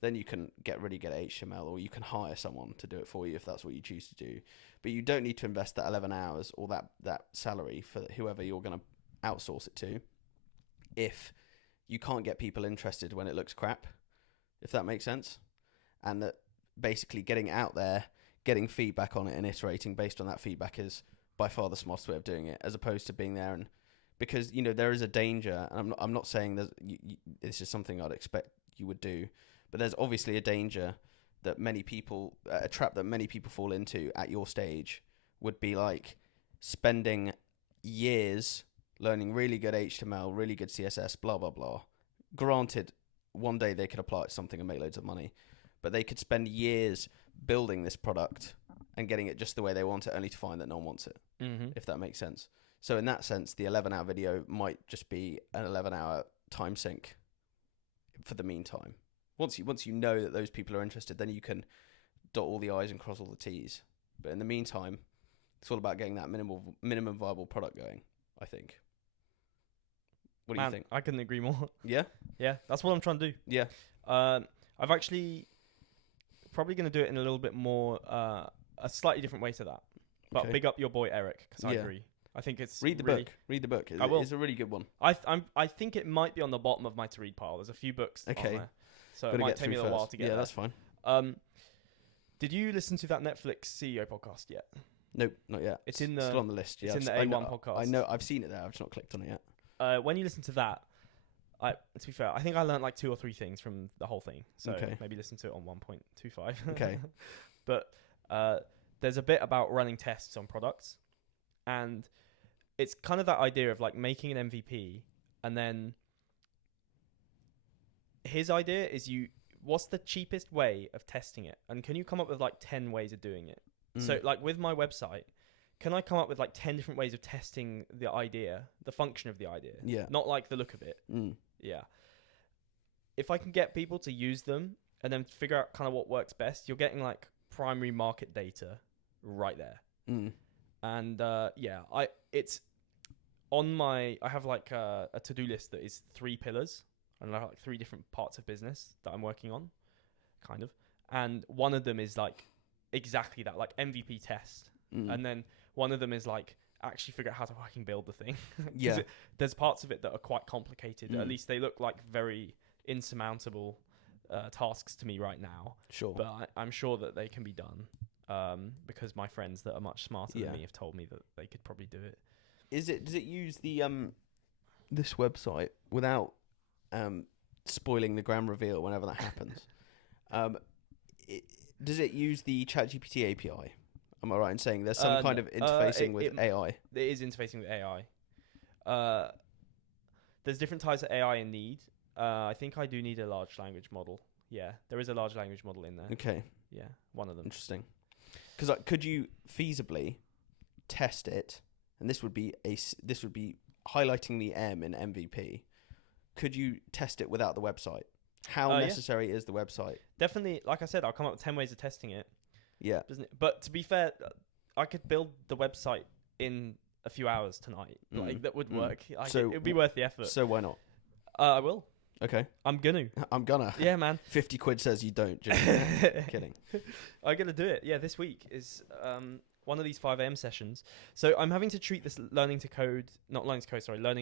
Then you can get HTML, or you can hire someone to do it for you if that's what you choose to do. But you don't need to invest that 11 hours or that salary for whoever you're going to outsource it to if you can't get people interested when it looks crap, if that makes sense. And that basically getting out there, getting feedback on it and iterating based on that feedback is by far the smartest way of doing it, as opposed to being there. And because, there is a danger, and I'm not saying that this is something I'd expect you would do, but there's obviously a danger that a trap that many people fall into at your stage would be like spending years learning really good HTML, really good CSS, blah, blah, blah. Granted, one day they could apply it to something and make loads of money, but they could spend years building this product and getting it just the way they want it, only to find that no one wants it, if that makes sense. So in that sense, the 11-hour video might just be an 11-hour time sink for the meantime. Once you know that those people are interested, then you can dot all the I's and cross all the T's. But in the meantime, it's all about getting that minimum viable product going, I think. What do you think? I couldn't agree more. Yeah? Yeah, that's what I'm trying to do. Yeah. I've actually probably going to do it in a little bit more, a slightly different way to that. But big up your boy Eric, because I agree. I think it's Read the book. I will. It's a really good one. I think it might be on the bottom of my to read pile. There's a few books on there, so it might take me a little while to get there. Yeah, that's fine. Did you listen to that Netflix CEO podcast yet? Nope, not yet. It's still on the list. Yeah, it's in the A1 podcast. I know. I've seen it there. I've just not clicked on it yet. When you listen to that, to be fair, I think I learned like 2 or 3 things from the whole thing. So maybe listen to it on 1.25. Okay. But there's a bit about running tests on products, and it's kind of that idea of like making an MVP, and then his idea is what's the cheapest way of testing it, and can you come up with like 10 ways of doing it? So like with my website, can I come up with like 10 different ways of testing the idea, the function of the idea? Yeah. Not like the look of it. Yeah. If I can get people to use them and then figure out kind of what works best, you're getting like primary market data right there. And it's on I have like a to-do list that is 3 pillars. and I have like 3 different parts of business that I'm working on, kind of. And one of them is like exactly that, like MVP test, and then one of them is like actually figure out how to fucking build the thing. There's parts of it that are quite complicated. At least they look like very insurmountable tasks to me right now. Sure. But I'm sure that they can be done because my friends that are much smarter than me have told me that they could probably do it. Does it use the this website without spoiling the grand reveal whenever that happens? Does it use the ChatGPT API? Am I right in saying there's some kind of interfacing with AI? It is interfacing with AI. There's different types of AI in need. I think I do need a large language model. Yeah, there is a large language model in there. Okay. Yeah, one of them. Interesting. Because could you feasibly test it? And this would be highlighting the M in MVP. Could you test it without the website? How necessary is the website? Definitely. Like I said, I'll come up with 10 ways of testing it. Yeah. Doesn't it? But to be fair, I could build the website in a few hours tonight. Like that would work. Like, so it would be worth the effort. So why not? I will. Okay. I'm gonna. Yeah, man. 50 quid says you don't. Just kidding. I'm gonna do it. Yeah, this week is one of these 5 a.m. sessions. So I'm having to treat this learning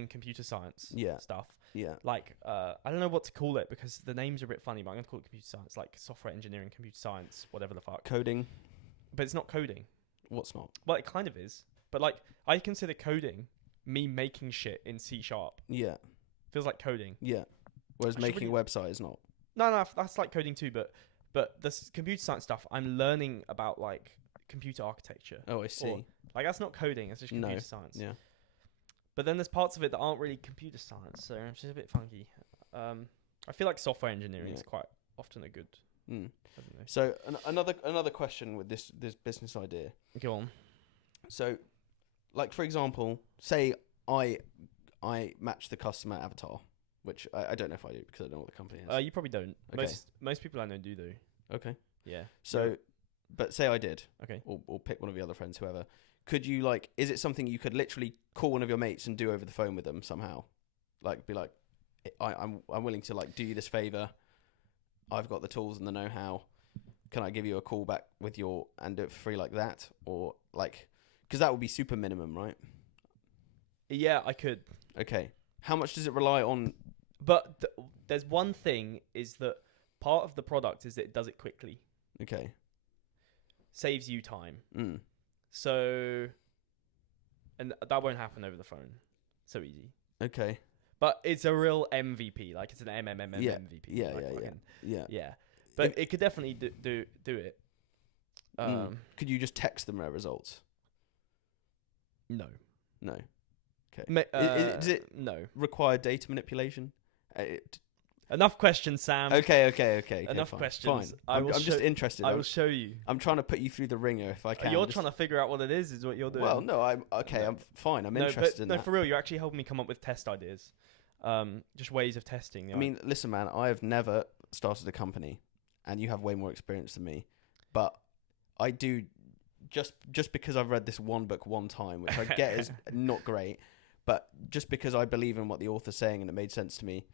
computer science stuff. Yeah. Like, I don't know what to call it because the names are a bit funny, but I'm going to call it computer science, like software engineering, computer science, whatever the fuck. Coding. But it's not coding. What's not? Well, it kind of is. But like, I consider coding me making shit in C#. Yeah. Feels like coding. Yeah. Whereas making a website is not. No, that's like coding too, but this computer science stuff, I'm learning about like computer architecture. Oh, I see. Like, that's not coding, it's just computer science. Yeah. But then there's parts of it that aren't really computer science, so it's just a bit funky. I feel like software engineering is quite often a good. I don't know. So another question with this business idea. Go on. So, like for example, say I match the customer avatar, which I don't know if I do because I don't know what the company is. You probably don't. Okay. Most people I know do though. Okay. Yeah. So, but say I did. Okay. Or pick one of your other friends, whoever. Could you is it something you could literally call one of your mates and do over the phone with them somehow? Like, be like, I'm willing to do you this favor. I've got the tools and the know-how. Can I give you a call back and do it for free like that? Or because that would be super minimum, right? Yeah, I could. Okay. How much does it rely on? But there's one thing is that part of the product is that it does it quickly. Okay. Saves you time. So, and that won't happen over the phone. So easy. Okay. But it's a real MVP. Like, it's an MVP. Yeah. But it could definitely do it. Could you just text them their results? No. Okay. Does it require data manipulation? Enough questions, Sam. Okay. Enough questions. Fine. I'm just interested. I will show you. I'm trying to put you through the ringer if I can. You're trying to figure out what it is what you're doing. Well, no, I'm fine. I'm interested in that. No, for real, you're actually helping me come up with test ideas. Just ways of testing. I mean, listen, man, I have never started a company, and you have way more experience than me. But I do, just because I've read this one book one time, which I get is not great, but just because I believe in what the author's saying and it made sense to me,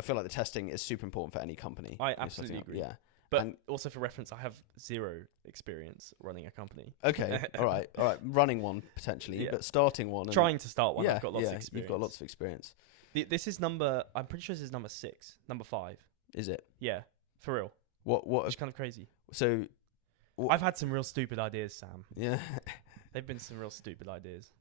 I feel like the testing is super important for any company. I absolutely agree. Yeah. But also for reference, I have 0 experience running a company. Okay. All right. Running one potentially, but starting one. Trying to start one. I've got lots of experience. You've got lots of experience. This is I'm pretty sure this is number 6, number 5. Is it? Yeah. For real. What? It's kind of crazy. So. I've had some real stupid ideas, Sam. Yeah. They've been some real stupid ideas.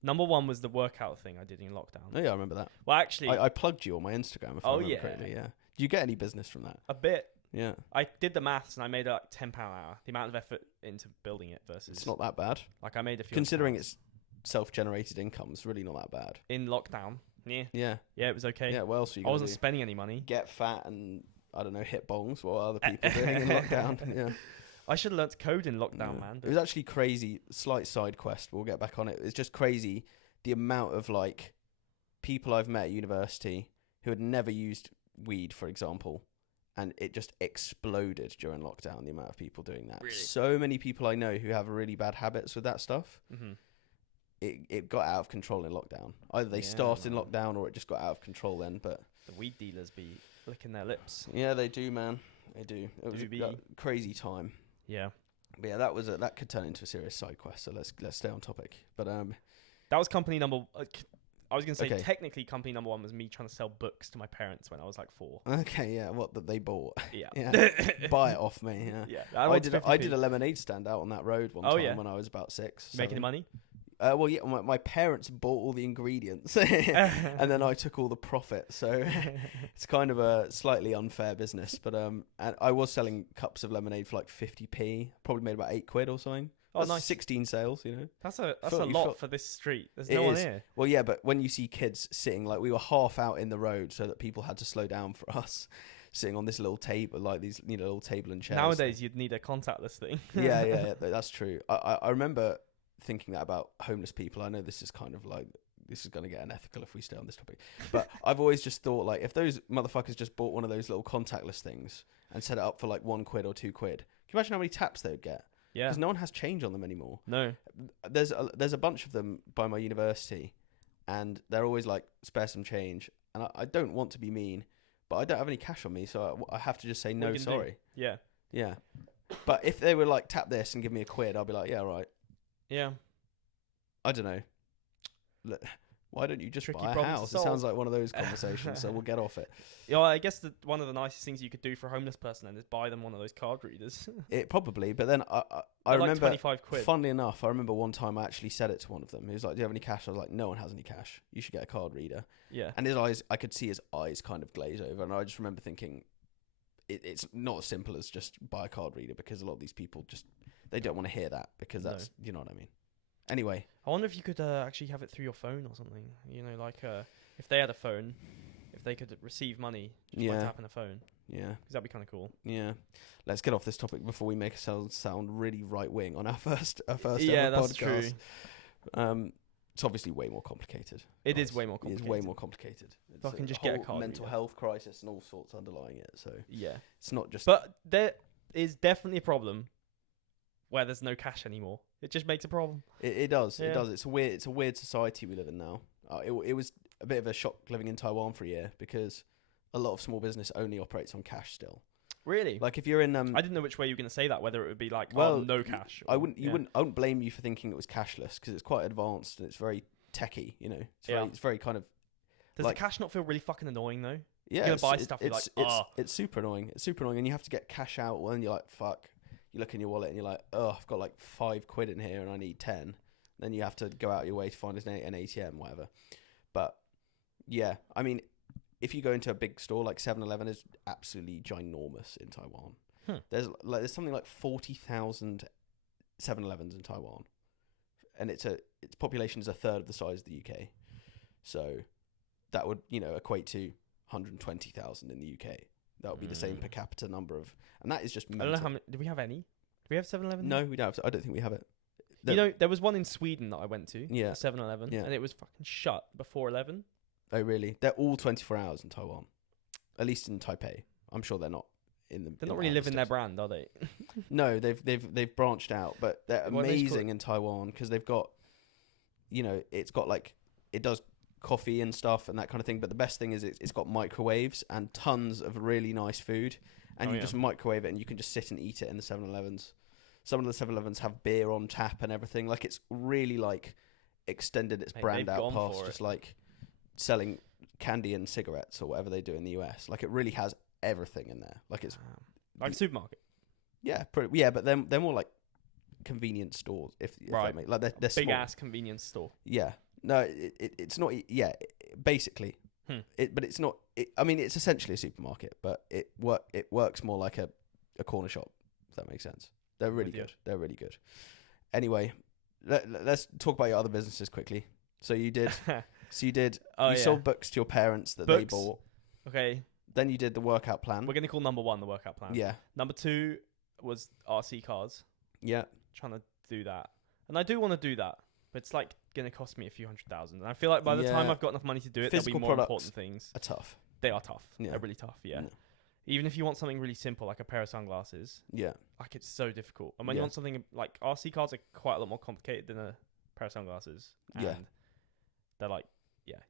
Number 1 was the workout thing I did in lockdown. Oh yeah, I remember that. Well, actually, I plugged you on my Instagram. If I remember correctly. Yeah. Do you get any business from that? A bit. Yeah. I did the maths and I made like £10 an hour. The amount of effort into building it versus. It's not that bad. Like, I made a few. Considering it's self-generated income, it's really not that bad. In lockdown. Yeah. Yeah. Yeah, it was okay. Yeah. What else are you? I wasn't spending any money. Get fat and I don't know, hit bongs. What are other people doing in lockdown? Yeah. I should have learnt to code in lockdown, man. It was actually crazy. Slight side quest. We'll get back on it. It's just crazy the amount of people I've met at university who had never used weed, for example, and it just exploded during lockdown. The amount of people doing that. Really? So many people I know who have really bad habits with that stuff. Mm-hmm. It got out of control in lockdown. Either they started in lockdown or it just got out of control then. But The weed dealers be licking their lips. Yeah, they do, man. They do. It was a crazy time. Yeah. But yeah, that could turn into a serious side quest. So let's stay on topic. But that was company number. I was gonna say technically company number 1 was me trying to sell books to my parents when I was like 4. Okay, yeah, what that they bought. Yeah. Yeah. Buy it off me. Yeah. Yeah. I did a lemonade stand out on that road one time when I was about 6. Making the money. Well, yeah, my parents bought all the ingredients, and then I took all the profit. So it's kind of a slightly unfair business. But and I was selling cups of lemonade for like 50p. Probably made about £8 or something. Oh, that's nice. 16 sales, you know. That's a lot for this street. There's no one here. Well, yeah, but when you see kids sitting, like we were half out in the road, so that people had to slow down for us, sitting on this little table, like these little table and chairs. Nowadays, you'd need a contactless thing. yeah, that's true. I remember thinking that about homeless people. I know this is kind of like, this is going to get unethical if we stay on this topic, but I've always just thought, like, if those motherfuckers just bought one of those little contactless things and set it up for like £1 or £2, can you imagine how many taps they would get? Yeah, because no one has change on them anymore. No, there's a bunch of them by my university, and they're always like, spare some change, and I don't want to be mean, but I don't have any cash on me, so I have to just say no, sorry. Yeah, but if they were like, tap this and give me £1, I'll be like, yeah, right. Yeah. I don't know. Why don't you just buy a house? It sounds like one of those conversations, so we'll get off it. Yeah, I guess one of the nicest things you could do for a homeless person then is buy them one of those card readers. It probably, but then I remember, like £25. Funnily enough, I remember one time I actually said it to one of them. He was like, do you have any cash? I was like, no one has any cash. You should get a card reader. Yeah. And his eyes, I could see his eyes kind of glaze over, and I just remember thinking, it's not as simple as just buy a card reader, because a lot of these people just, they don't want to hear that, because that's, you know what I mean. Anyway, I wonder if you could actually have it through your phone or something. You know, like if they had a phone, if they could receive money just by tapping a phone. Yeah, because that'd be kind of cool. Yeah, let's get off this topic before we make ourselves sound really right wing on our first yeah, ever that's podcast. True. It's obviously way more complicated. It is way more complicated. It's way more complicated. If I can just get a card mental health crisis and all sorts underlying it. So yeah, it's not just. But there is definitely a problem where there's no cash anymore. It just makes a problem. It does. Yeah. It does. It's a weird society we live in now. It was a bit of a shock living in Taiwan for a year, because a lot of small business only operates on cash still. Really? Like if you're in, I didn't know which way you were going to say that. Whether it would be like, no cash. Or, I wouldn't blame you for thinking it was cashless, because it's quite advanced and it's very techy. You know, it's very kind of. Does the cash not feel really fucking annoying though? Yeah, you're gonna buy stuff. You're like, it's super annoying. It's super annoying, and you have to get cash out when you're like, fuck. You look in your wallet and you're like, oh, I've got like £5 in here and I need 10. Then you have to go out your way to find an ATM, whatever. But yeah, I mean, if you go into a big store like 7-Eleven, is absolutely ginormous in Taiwan. There's something like 40,000 7-Elevens in Taiwan, and its population is a third of the size of the UK. So that would equate to 120,000 in the UK. That would be the same per capita number of, and that is just mental. I don't know how many. Do we have any? Do we have 7-Eleven? No, we don't. I don't think we have it. There was one in Sweden that I went to. Yeah. 7-Eleven. Yeah. And it was fucking shut before 11. Oh, really? They're all 24 hours in Taiwan. At least in Taipei. I'm sure they're not in the. They're not really living their brand, are they? No, they've branched out, but they're amazing in Taiwan, because they've got, it's got like, it does coffee and stuff and that kind of thing, but the best thing is it's got microwaves and tons of really nice food, and you just microwave it and you can just sit and eat it in the 7-Elevens. Some of the 7-Elevens have beer on tap and everything. Like, it's really like extended its brand out past just like selling candy and cigarettes or whatever they do in the US. Like, it really has everything in there. Like, it's like a supermarket. Yeah, but they're more like convenience stores. If right, like they're big small. ass convenience store. Yeah, no, it's not. Yeah, basically, but it's not. I mean, it's essentially a supermarket, but it works more like a corner shop. If that makes sense. They're really good. They're really good. Anyway, let's talk about your other businesses quickly. So you did. You sold books to your parents that they bought. Okay. Then you did the workout plan. We're gonna call number 1 the workout plan. Yeah. Number 2 was RC cars. Yeah. Trying to do that, and I do want to do that, but it's like gonna cost me a few $100,000. And I feel like by the time I've got enough money to do it, there'll be more important things. Are tough. They are tough. Yeah. They're really tough. Yeah. Even if you want something really simple like a pair of sunglasses, like, it's so difficult. And when you want something like RC cars are quite a lot more complicated than a pair of sunglasses. And they're like,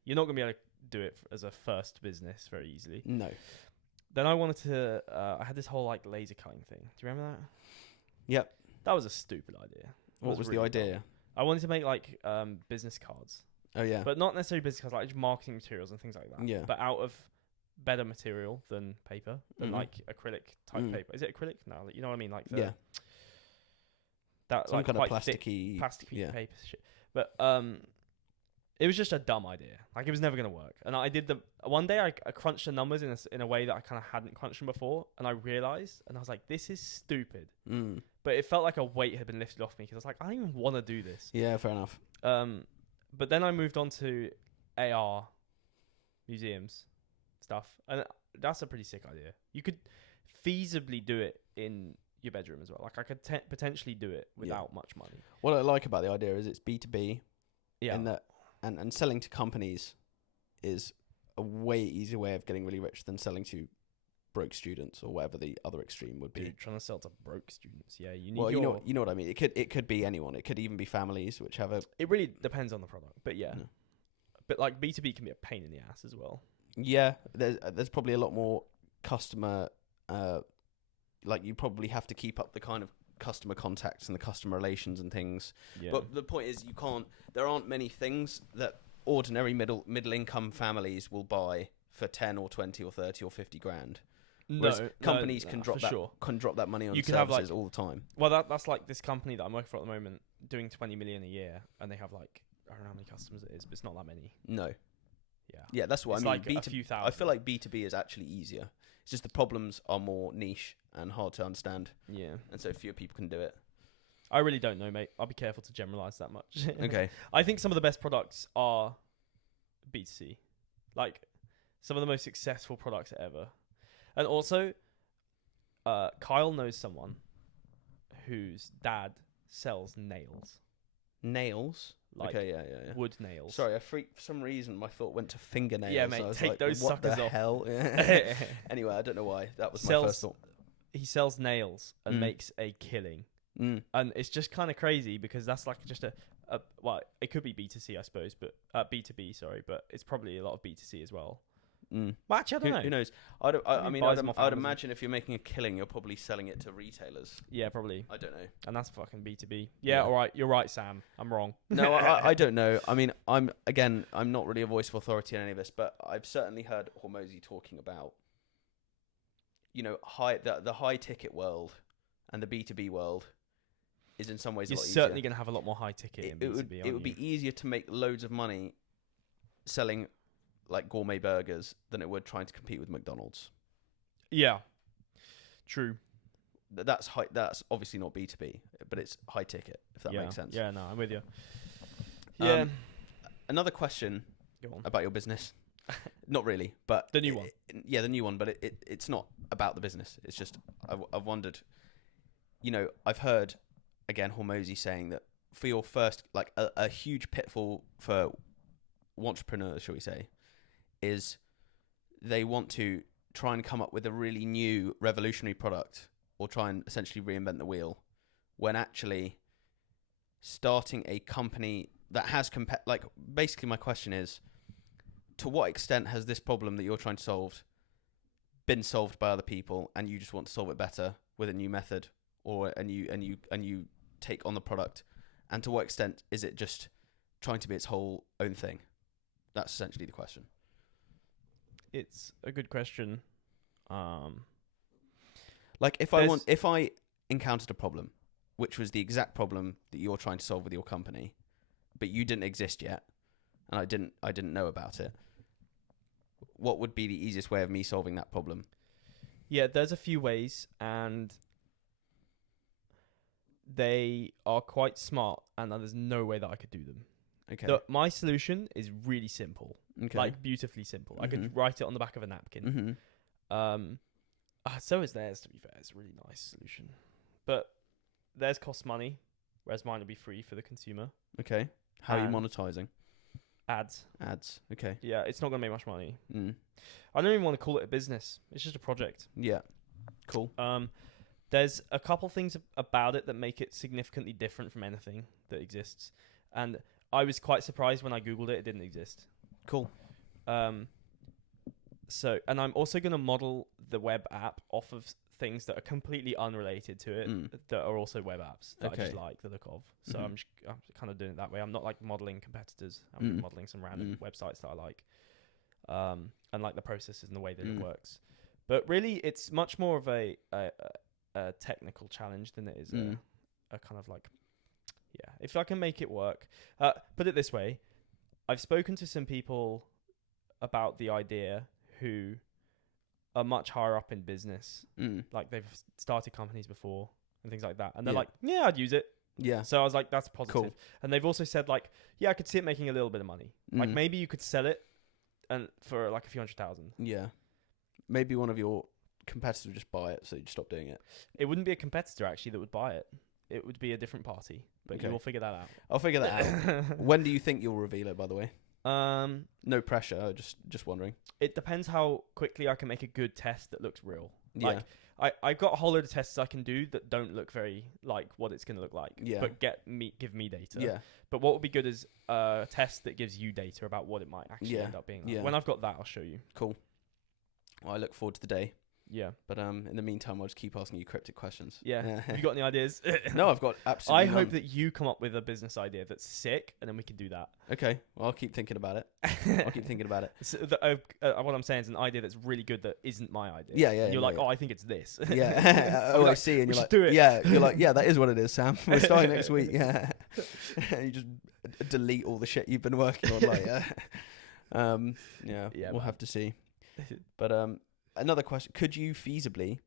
you're not gonna be able to do it as a first business very easily. No. Then I wanted to. I had this whole like laser cutting thing. Do you remember that? Yep. That was a stupid idea. What was the really idea? dumb. I wanted to make like business cards, Oh yeah. but not necessarily business cards, like just marketing materials and things like that. Yeah. But out of better material than paper, than Mhm. like acrylic type Mm. paper. Is it acrylic? No, you know what I mean. Like Yeah. that Some like kind of quite thick plasticky. plastic piece Yeah. of paper shit. But it was just a dumb idea. Like it was never gonna work. And I did one day I crunched the numbers in a way that I kind of hadn't crunched them before, and I realized, and I was like, this is stupid. Mm. But it felt like a weight had been lifted off me because I was like, I don't even want to do this. Yeah. Fair enough. But then I moved on to AR museums stuff, and that's a pretty sick idea. You could feasibly do it in your bedroom as well. Like I could potentially do it without much money. What I like about the idea is it's B2B. Yeah. In that, and selling to companies is a way easier way of getting really rich than selling to broke students or whatever the other extreme would be. Dude, trying to sell to broke students. Yeah, you need. Well, you know what I mean. It could be anyone. It could even be families which have a. It really depends on the product, but yeah. No. But like B2B can be a pain in the ass as well. Yeah, there's probably a lot more customer. Like you probably have to keep up the kind of customer contacts and the customer relations and things. Yeah. But the point is, you can't. There aren't many things that ordinary middle income families will buy for 10 or 20 or 30 or 50 grand. Whereas companies can drop that money on You could services have, like, all the time. Well, that's like this company that I'm working for at the moment, doing 20 million a year, and they have like I don't know how many customers it is, but it's not that many. No. Yeah. Yeah, that's what It's I mean. like a few thousand. I feel like B2B is actually easier. It's just the problems are more niche and hard to understand, Yeah. and so fewer people can do it. I really don't know, mate. I'll be careful to generalize that much. Okay. I think some of the best products are B2C. Like, some of the most successful products ever. And also, Kyle knows someone whose dad sells nails. Nails. Like okay, yeah. wood nails. Sorry, for some reason my thought went to fingernails. Yeah, mate, I was take like, those what suckers the off. hell? Anyway, I don't know why. That was my first thought. He sells nails and Mm. makes a killing. Mm. And it's just kind of crazy because that's like just well, it could be B2C, I suppose, but B2B, sorry, but it's probably a lot of B2C as well. Mm. Well, actually, I don't know. Who knows? I Maybe mean, buys them off I'd Amazon. imagine if you're making a killing, you're probably selling it to retailers. Yeah, probably. I don't know. And that's fucking B2B. Yeah. Yeah, all right. You're right, Sam. I'm wrong. No, I don't know. I mean, I'm not really a voice of authority in any of this, but I've certainly heard Hormozy talking about, the high ticket world and the B2B world is in some ways You're a lot certainly easier. going to have a lot more high ticket in B2B. It would be easier to make loads of money selling like gourmet burgers than it would trying to compete with McDonald's. Yeah. True. That's high. That's obviously not B2B, but it's high ticket. If that makes sense. Yeah, no, I'm with you. Um, Yeah. Another question Go on. about your business. Not really, but The new one. Yeah, the new one, but it's not about the business. It's just I've wondered. I've heard again Hormozy saying that for your first, like a huge pitfall for entrepreneurs, shall we say, is they want to try and come up with a really new revolutionary product or try and essentially reinvent the wheel, when actually starting a company that has basically my question is, to what extent has this problem that you're trying to solve been solved by other people and you just want to solve it better with a new method or and you take on the product, and to what extent is it just trying to be its whole own thing? That's essentially the question. It's a good question. Like if I encountered a problem, which was the exact problem that you're trying to solve with your company, but you didn't exist yet, and I didn't know about it, what would be the easiest way of me solving that problem? Yeah, there's a few ways, and they are quite smart, and there's no way that I could do them. Okay. My solution is really simple, Okay. like beautifully simple. I could Mhm. write it on the back of a napkin. Mm-hmm. So is theirs, to be fair. It's a really nice solution. But theirs costs money, whereas mine will be free for the consumer. Okay. How are you And- monetizing? Ads. Ads. Okay. Yeah, it's not going to make much money. Mm. I don't even want to call it a business. It's just a project. Yeah. Cool. There's a couple things about it that make it significantly different from anything that exists. And I was quite surprised when I Googled it, it didn't exist. Cool. So, and I'm also going to model the web app off of things that are completely unrelated to it, that are also web apps that I just like the look of. So I'm kind of doing it that way. I'm not like modeling competitors. I'm modeling some random websites that I like, and like the processes and the way that it works. But really, it's much more of a technical challenge than it is a kind of like, yeah, if I can make it work. Put it this way, I've spoken to some people about the idea who are much higher up in business. Like they've started companies before and things like that. And they're like, yeah, I'd use it. Yeah. So I was like, that's positive. Cool. And they've also said like, yeah, I could see it making a little bit of money. Like maybe you could sell it and for like a few $100,000. Yeah. Maybe one of your competitors would just buy it, so you'd stop doing it. It wouldn't be a competitor actually that would buy it. It would be a different party. But you will figure that out. I'll figure that out. When do you think you'll reveal it, by the way? No pressure, just wondering. It depends how quickly I can make a good test that looks real. Yeah. Like I've got a whole load of tests I can do that don't look very like what it's going to look like. Yeah. But give me data. Yeah. But what would be good is a test that gives you data about what it might actually end up being like. Yeah. When I've got that, I'll show you. Cool. Well, I look forward to the day. Yeah. But in the meantime, I'll just keep asking you cryptic questions. Yeah. Have you got any ideas? No, I've got absolutely I hope none. that you come up with a business idea that's sick, and then we can do that. Okay. Well, I'll keep thinking about it. So what I'm saying is an idea that's really good that isn't my idea. Yeah, yeah. And you're yeah, like, yeah. oh, I think it's this. Yeah. Oh, I see. And we you're should like, do it. yeah. You're like, yeah, that is what it is, Sam. We're starting next week. Yeah. You just delete all the shit you've been working on. Like, yeah. We'll have to see. But another question: could you feasibly,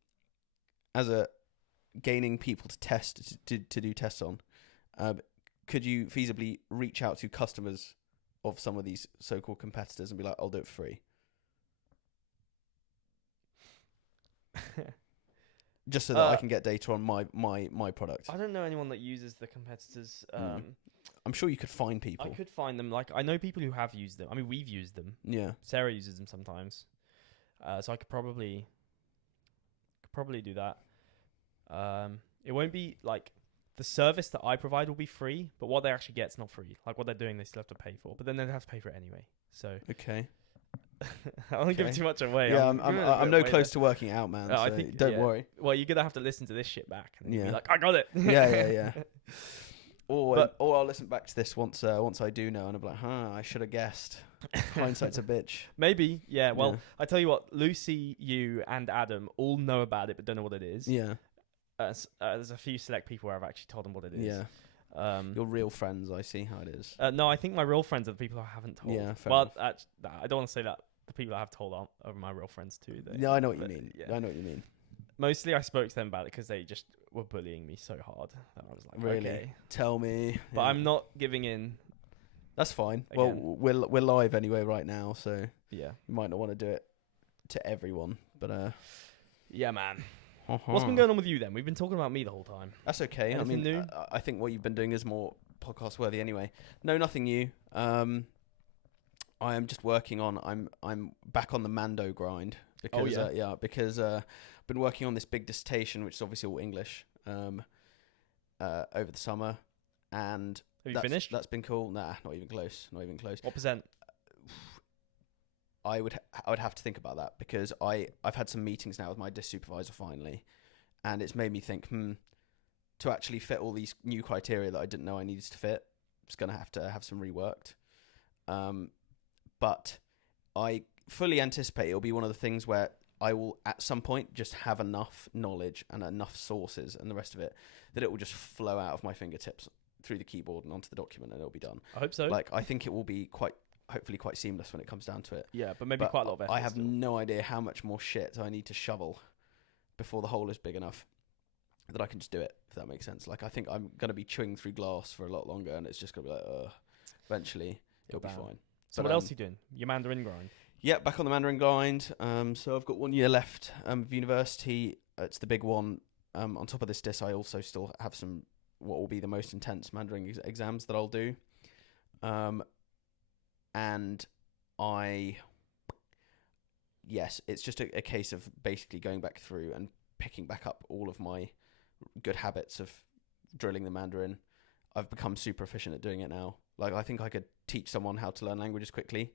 as a gaining people to test to do tests on, could you feasibly reach out to customers of some of these so-called competitors and be like, "I'll do it for free," just so that I can get data on my product? I don't know anyone that uses the competitors. I'm sure you could find people. I could find them. Like I know people who have used them. I mean, we've used them. Yeah. Sarah uses them sometimes. So I could probably do that. It won't be like the service that I provide will be free, but what they actually get is not free. Like what they're doing, they still have to pay for, but then they have to pay for it anyway. So Okay. I don't give too much away. Yeah, I'm no close to working it out, man. So I think don't worry. Well, you're gonna have to listen to this shit back, and you'll be Yeah. like, I got it. Yeah. Or I'll listen back to this once I do know, and I'll be like, I should have guessed. Hindsight's a bitch. Maybe, yeah. Well, I tell you what, Lucy, you, and Adam all know about it, but don't know what it is. Yeah. There's a few select people where I've actually told them what it is. Yeah. Your real friends, I see how it is. No, I think my real friends are the people I haven't told. Yeah, fair well, I don't want to say that. The people I have told are my real friends too. Yeah, I know what you mean. Yeah. I know what you mean. Mostly, I spoke to them about it because they just were bullying me so hard that I was like, really? Okay. Tell me. But I'm not giving in. That's fine. Again. Well, we're live anyway right now, so yeah, you might not want to do it to everyone, but yeah, man. What's been going on with you then? We've been talking about me the whole time. That's okay. Anything I mean, new? I think what you've been doing is more podcast worthy anyway. No, nothing new. I am just working on. I'm back on the Mando grind because because I've been working on this big dissertation, which is obviously all English, over the summer, and have you finished? That's been cool. Nah, not even close. Not even close. What percent? I would have to think about that because I've had some meetings now with my DIS supervisor finally, and it's made me think, to actually fit all these new criteria that I didn't know I needed to fit, it's going to have some reworked. But I fully anticipate it'll be one of the things where I will at some point just have enough knowledge and enough sources and the rest of it that it will just flow out of my fingertips through the keyboard and onto the document and it'll be done. I hope so. Like, I think it will be hopefully quite seamless when it comes down to it. Yeah, but maybe quite a lot of effort. I have no idea how much more shit I need to shovel before the hole is big enough that I can just do it, if that makes sense. Like, I think I'm going to be chewing through glass for a lot longer and it's just going to be like, eventually it'll be fine. So what else are you doing? Your Mandarin grind? Yeah, back on the Mandarin grind. So I've got 1 year left of university. It's the big one. On top of this DIS, I also still have some what will be the most intense Mandarin exams that I'll do. And it's just a case of basically going back through and picking back up all of my good habits of drilling the Mandarin. I've become super efficient at doing it now. Like, I think I could teach someone how to learn languages quickly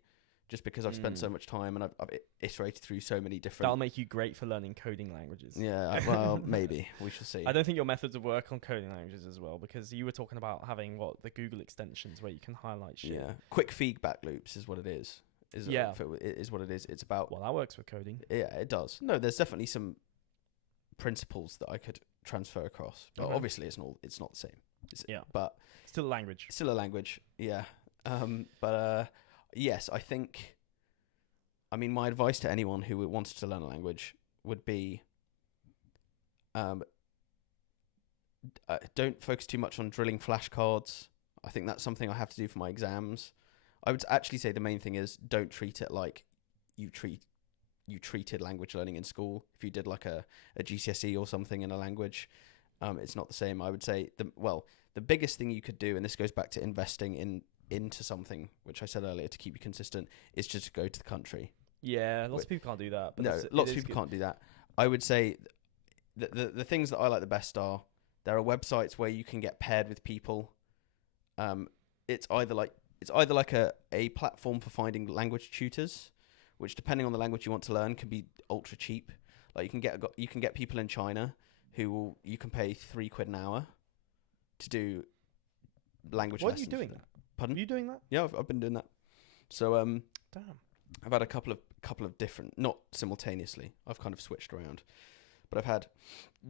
just because I've spent so much time and I've iterated through so many different. That'll make you great for learning coding languages. Yeah, well, maybe we shall see. I don't think your methods would work on coding languages as well, because you were talking about having the Google extensions where you can highlight shit. Yeah, quick feedback loops is what it is. It is what it is. It's about. Well, that works with coding. Yeah, it does. No, there's definitely some principles that I could transfer across, but obviously it's not the same. But still a language. Still a language. Yeah. But yes, I think. I mean, my advice to anyone who wanted to learn a language would be, don't focus too much on drilling flashcards. I think that's something I have to do for my exams. I would actually say the main thing is don't treat it like you treated language learning in school. If you did like a GCSE or something in a language, it's not the same. I would say the biggest thing you could do, and this goes back to investing into something, which I said earlier, to keep you consistent, is just to go to the country. Yeah, lots of people can't do that. But no, lots of people can't do that. I would say the things that I like the best are, there are websites where you can get paired with people. It's either like a platform for finding language tutors, which depending on the language you want to learn can be ultra cheap. Like you can get people in China you can pay £3 an hour to do language lessons. What are you doing? Pardon? Are you doing that? Yeah, I've been doing that. So damn. I've had a couple of different, not simultaneously. I've kind of switched around, but I've had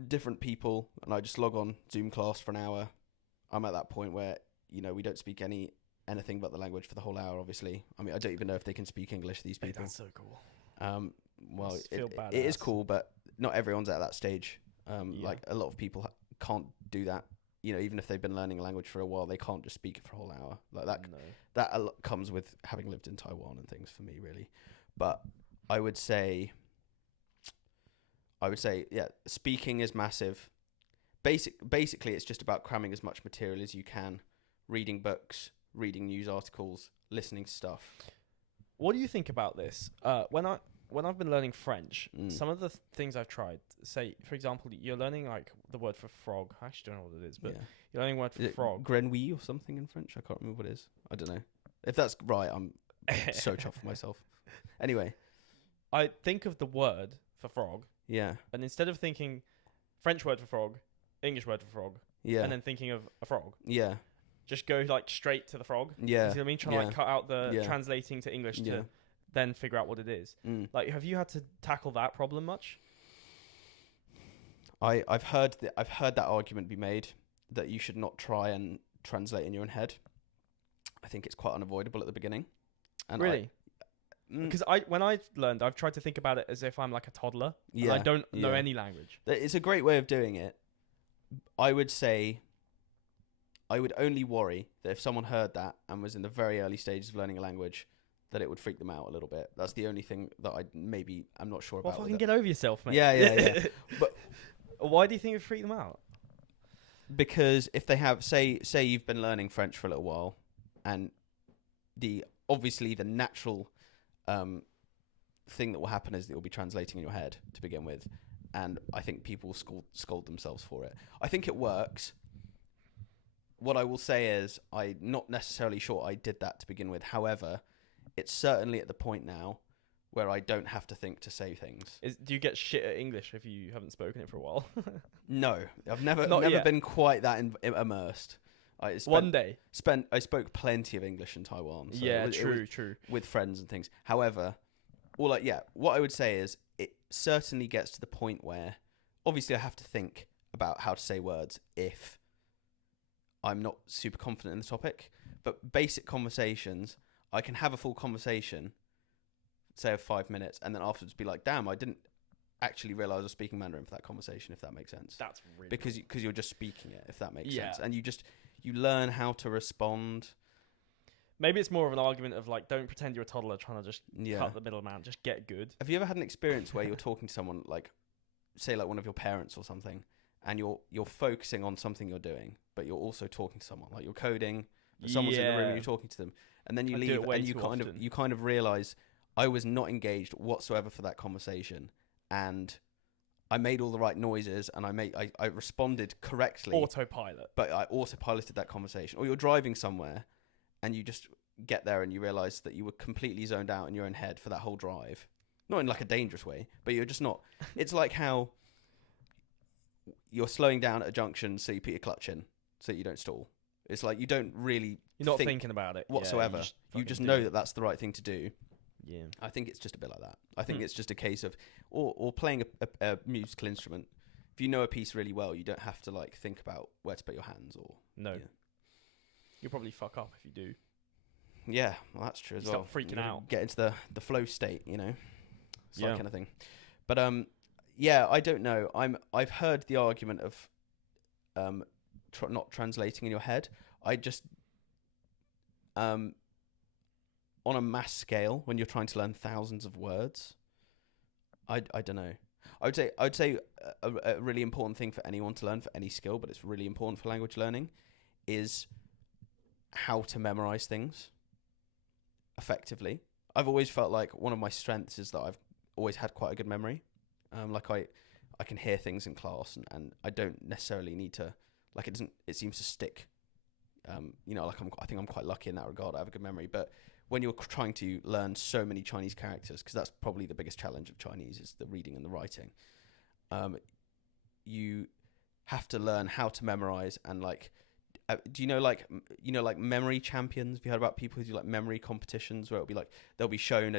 different people, and I just log on Zoom class for an hour. I'm at that point where we don't speak anything but the language for the whole hour. Obviously, I mean I don't even know if they can speak English. These people. That's so cool. Well, it is cool, but not everyone's at that stage. Like a lot of people can't do that. Even if they've been learning a language for a while, they can't just speak it for a whole hour like that. No. That comes with having lived in Taiwan and things for me, really. But I would say, yeah, speaking is massive. Basically, it's just about cramming as much material as you can, reading books, reading news articles, listening to stuff. What do you think about this? When I've been learning French, some of the things I've tried, say, for example, you're learning like the word for frog. I actually don't know what it is, but you're learning a word for frog. Grenouille or something in French? I can't remember what it is. I don't know. If that's right, I'm so chuffed with myself. Anyway. I think of the word for frog. Yeah. And instead of thinking French word for frog, English word for frog, and then thinking of a frog. Yeah. Just go like straight to the frog. Yeah. You see what I mean? Trying to like cut out the translating to English to then figure out what it is. Like, have you had to tackle that problem much? I've heard that argument be made that you should not try and translate in your own head. I think it's quite unavoidable at the beginning. And really? Because when I learned, I've tried to think about it as if I'm like a toddler. Yeah, and I don't know any language. It's a great way of doing it. I would say I would only worry that if someone heard that and was in the very early stages of learning a language, that it would freak them out a little bit. That's the only thing that I'm not sure about. Well, fucking get over yourself, mate. Yeah. But why do you think it would freak them out? Because if they have, say you've been learning French for a little while, and obviously the natural thing that will happen is that you'll be translating in your head to begin with, and I think people scold themselves for it. I think it works. What I will say is I'm not necessarily sure I did that to begin with. However, it's certainly at the point now where I don't have to think to say things. Do you get shit at English if you haven't spoken it for a while? No, I've never been quite that immersed. I spoke plenty of English in Taiwan. So true. With friends and things. However, what I would say is it certainly gets to the point where obviously I have to think about how to say words if I'm not super confident in the topic. But basic conversations, I can have a full conversation, say of 5 minutes, and then afterwards be like, damn, I didn't actually realize I was speaking Mandarin for that conversation, if that makes sense. That's really because you're just speaking it, if that makes sense. And you learn how to respond. Maybe it's more of an argument of like, don't pretend you're a toddler trying to just cut the middleman, just get good. Have you ever had an experience where you're talking to someone, like, say like one of your parents or something, and you're focusing on something you're doing, but you're also talking to someone, like you're coding, but someone's in the room and you're talking to them, and then you leave and you kind of realize I was not engaged whatsoever for that conversation, and I made all the right noises and I responded correctly. Autopilot. But I autopiloted that conversation. Or you're driving somewhere and you just get there and you realize that you were completely zoned out in your own head for that whole drive. Not in like a dangerous way, but you're just not. It's like how you're slowing down at a junction so you put your clutch in so that you don't stall. It's like you don't really You're not thinking about it whatsoever. Yeah, you just know that that's the right thing to do. Yeah. I think it's just a bit like that. I think it's just a case of, or playing a musical instrument. If you know a piece really well, you don't have to like think about where to put your hands or. No. Yeah. You'll probably fuck up if you do. Yeah, well, that's true as You well. start freaking out. Get into the flow state, you know. It's that Yeah. kind of thing. But yeah, I don't know. I've heard the argument of not translating in your head. I just on a mass scale, when you're trying to learn thousands of words, I don't know. I would say a really important thing for anyone to learn for any skill, but it's really important for language learning, is how to memorize things effectively. I've always felt like one of my strengths is that I've always had quite a good memory. Like I can hear things in class and I don't necessarily need to, like it seems to stick. You know, like I think I'm quite lucky in that regard. I have a good memory, but when you're trying to learn so many Chinese characters, because that's probably the biggest challenge of Chinese is the reading and the writing. You have to learn how to memorize and like, do you know like memory champions? Have you heard about people who do like memory competitions where it'll be like they'll be shown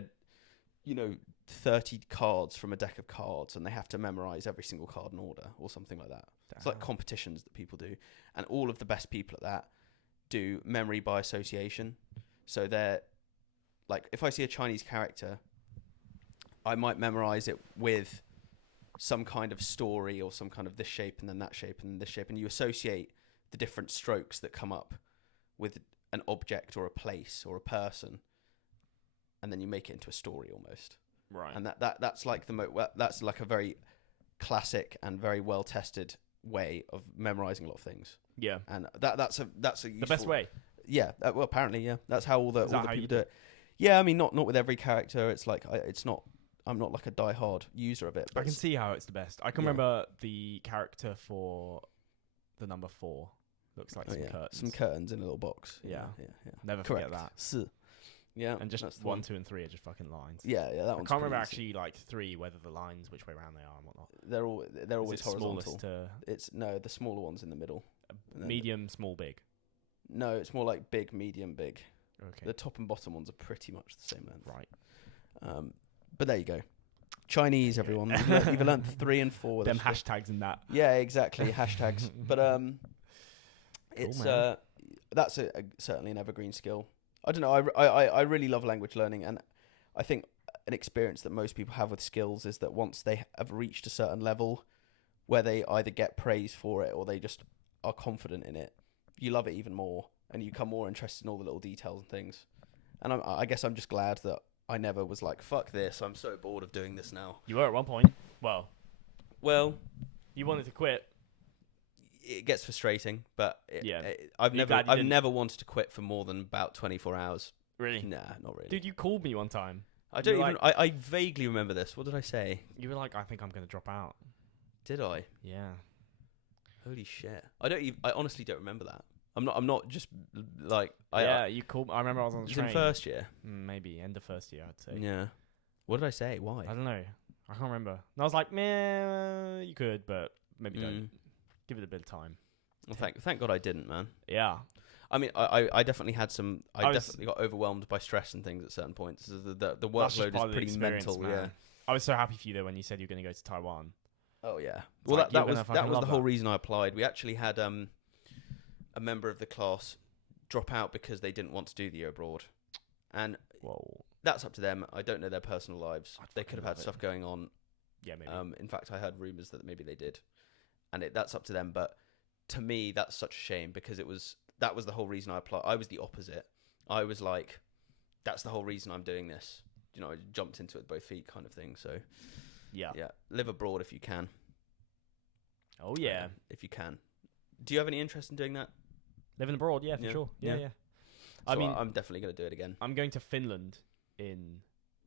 30 cards from a deck of cards and they have to memorize every single card in order or something like that. Damn. It's like competitions that people do, and all of the best people at that do memory by association. So they're like, if I see a Chinese character, I might memorize it with some kind of story or some kind of this shape and then that shape and this shape, and you associate the different strokes that come up with an object or a place or a person, and then you make it into a story almost. Right. And that's like that's like a very classic and very well tested way of memorizing a lot of things. Yeah. And that's a useful, the best way. Yeah. Well, apparently, yeah. That's how all the people do it. it. Yeah. I mean, not with every character. It's like I'm not like a diehard user of it. But I can see how it's the best. I can remember the character for the number 4. Looks like curtains. Some curtains in a little box. Yeah. Yeah. Never Correct. forget that. Yeah. And just 1, 2, and 3 are just fucking lines. Yeah. That I one's can't remember pretty actually like 3 whether the lines which way around they are and whatnot. They're always horizontal. Smallest to It's the smaller one's in the middle. medium, small, big. No, it's more like big, medium, big. Okay. The top and bottom ones are pretty much the same length. Right. But there you go. Chinese, everyone. You've learned 3 and 4. Them hashtags and that. Yeah, exactly. Hashtags. But it's that's certainly an evergreen skill. I don't know. I really love language learning, and I think an experience that most people have with skills is that once they have reached a certain level where they either get praise for it or they just are confident in it, you love it even more and you become more interested in all the little details and things. And I guess I'm just glad that I never was like, fuck this, I'm so bored of doing this now. You were at one point. Well, you wanted to quit. It gets frustrating, but Yeah. I've Are you glad you didn't? never wanted to quit for more than about 24 hours. Really? Nah, not really. Dude, you called me one time. I don't even. I vaguely remember this. What did I say? You were like, I think I'm going to drop out. Did I? Yeah. Holy shit! I honestly don't remember that. I'm not just like. You called. I remember I was on the train. In first year. Maybe end of first year, I'd say. Yeah. What did I say? Why? I don't know. I can't remember. And I was like, man, you could, but maybe don't. Give it a bit of time. Well, thank God I didn't, man. Yeah. I mean, I definitely had some. I definitely got overwhelmed by stress and things at certain points. The workload is pretty mental. Man. Yeah. I was so happy for you though when you said you were going to go to Taiwan. Oh yeah. Well, like that was the whole reason I applied. We actually had a member of the class drop out because they didn't want to do the year abroad, and that's up to them. I don't know their personal lives. They could have had stuff going on. Yeah, maybe. In fact, I heard rumors that maybe they did, and that's up to them. But to me, that's such a shame because that was the whole reason I applied. I was the opposite. I was like, that's the whole reason I'm doing this. You know, I jumped into it with both feet kind of thing. So, yeah. Live abroad if you can. Oh, yeah. If you can. Do you have any interest in doing that? Living abroad, yeah, for sure. Yeah. So I mean, I'm definitely going to do it again. I'm going to Finland in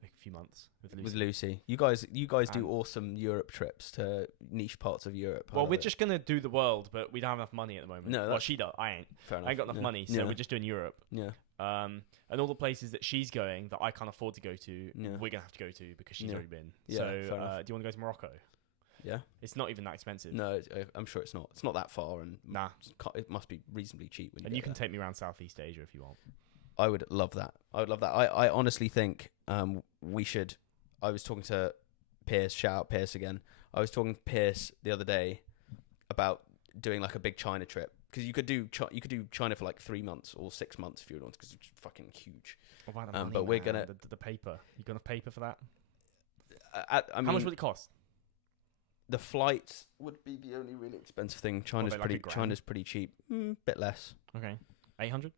a few months with Lucy. With Lucy, you guys do awesome Europe trips to niche parts of Europe. Well, we're just gonna do the world, but we don't have enough money at the moment. No, well, she does. I ain't. fair enough. I ain't got enough money, so we're just doing Europe. Yeah. And all the places that she's going that I can't afford to go to, Yeah. we're gonna have to go to because she's already been. Yeah, So, fair enough. do you want to go to Morocco? Yeah. It's not even that expensive. No, I'm sure it's not. It's not that far, and Nah. it must be reasonably cheap. When And you you can there. take me around Southeast Asia if you want. I would love that. I honestly think we should. I was talking to Pierce. Shout out Pierce again. I was talking to Pierce the other day about doing like a big China trip, because you could do China for like 3 months or 6 months if you want, because it's fucking huge. What about the money, but we're man? gonna the paper. You gonna paper for that? I mean, How much would it cost? The flights would be the only really expensive thing. China's like pretty cheap. Bit less. Okay, 800.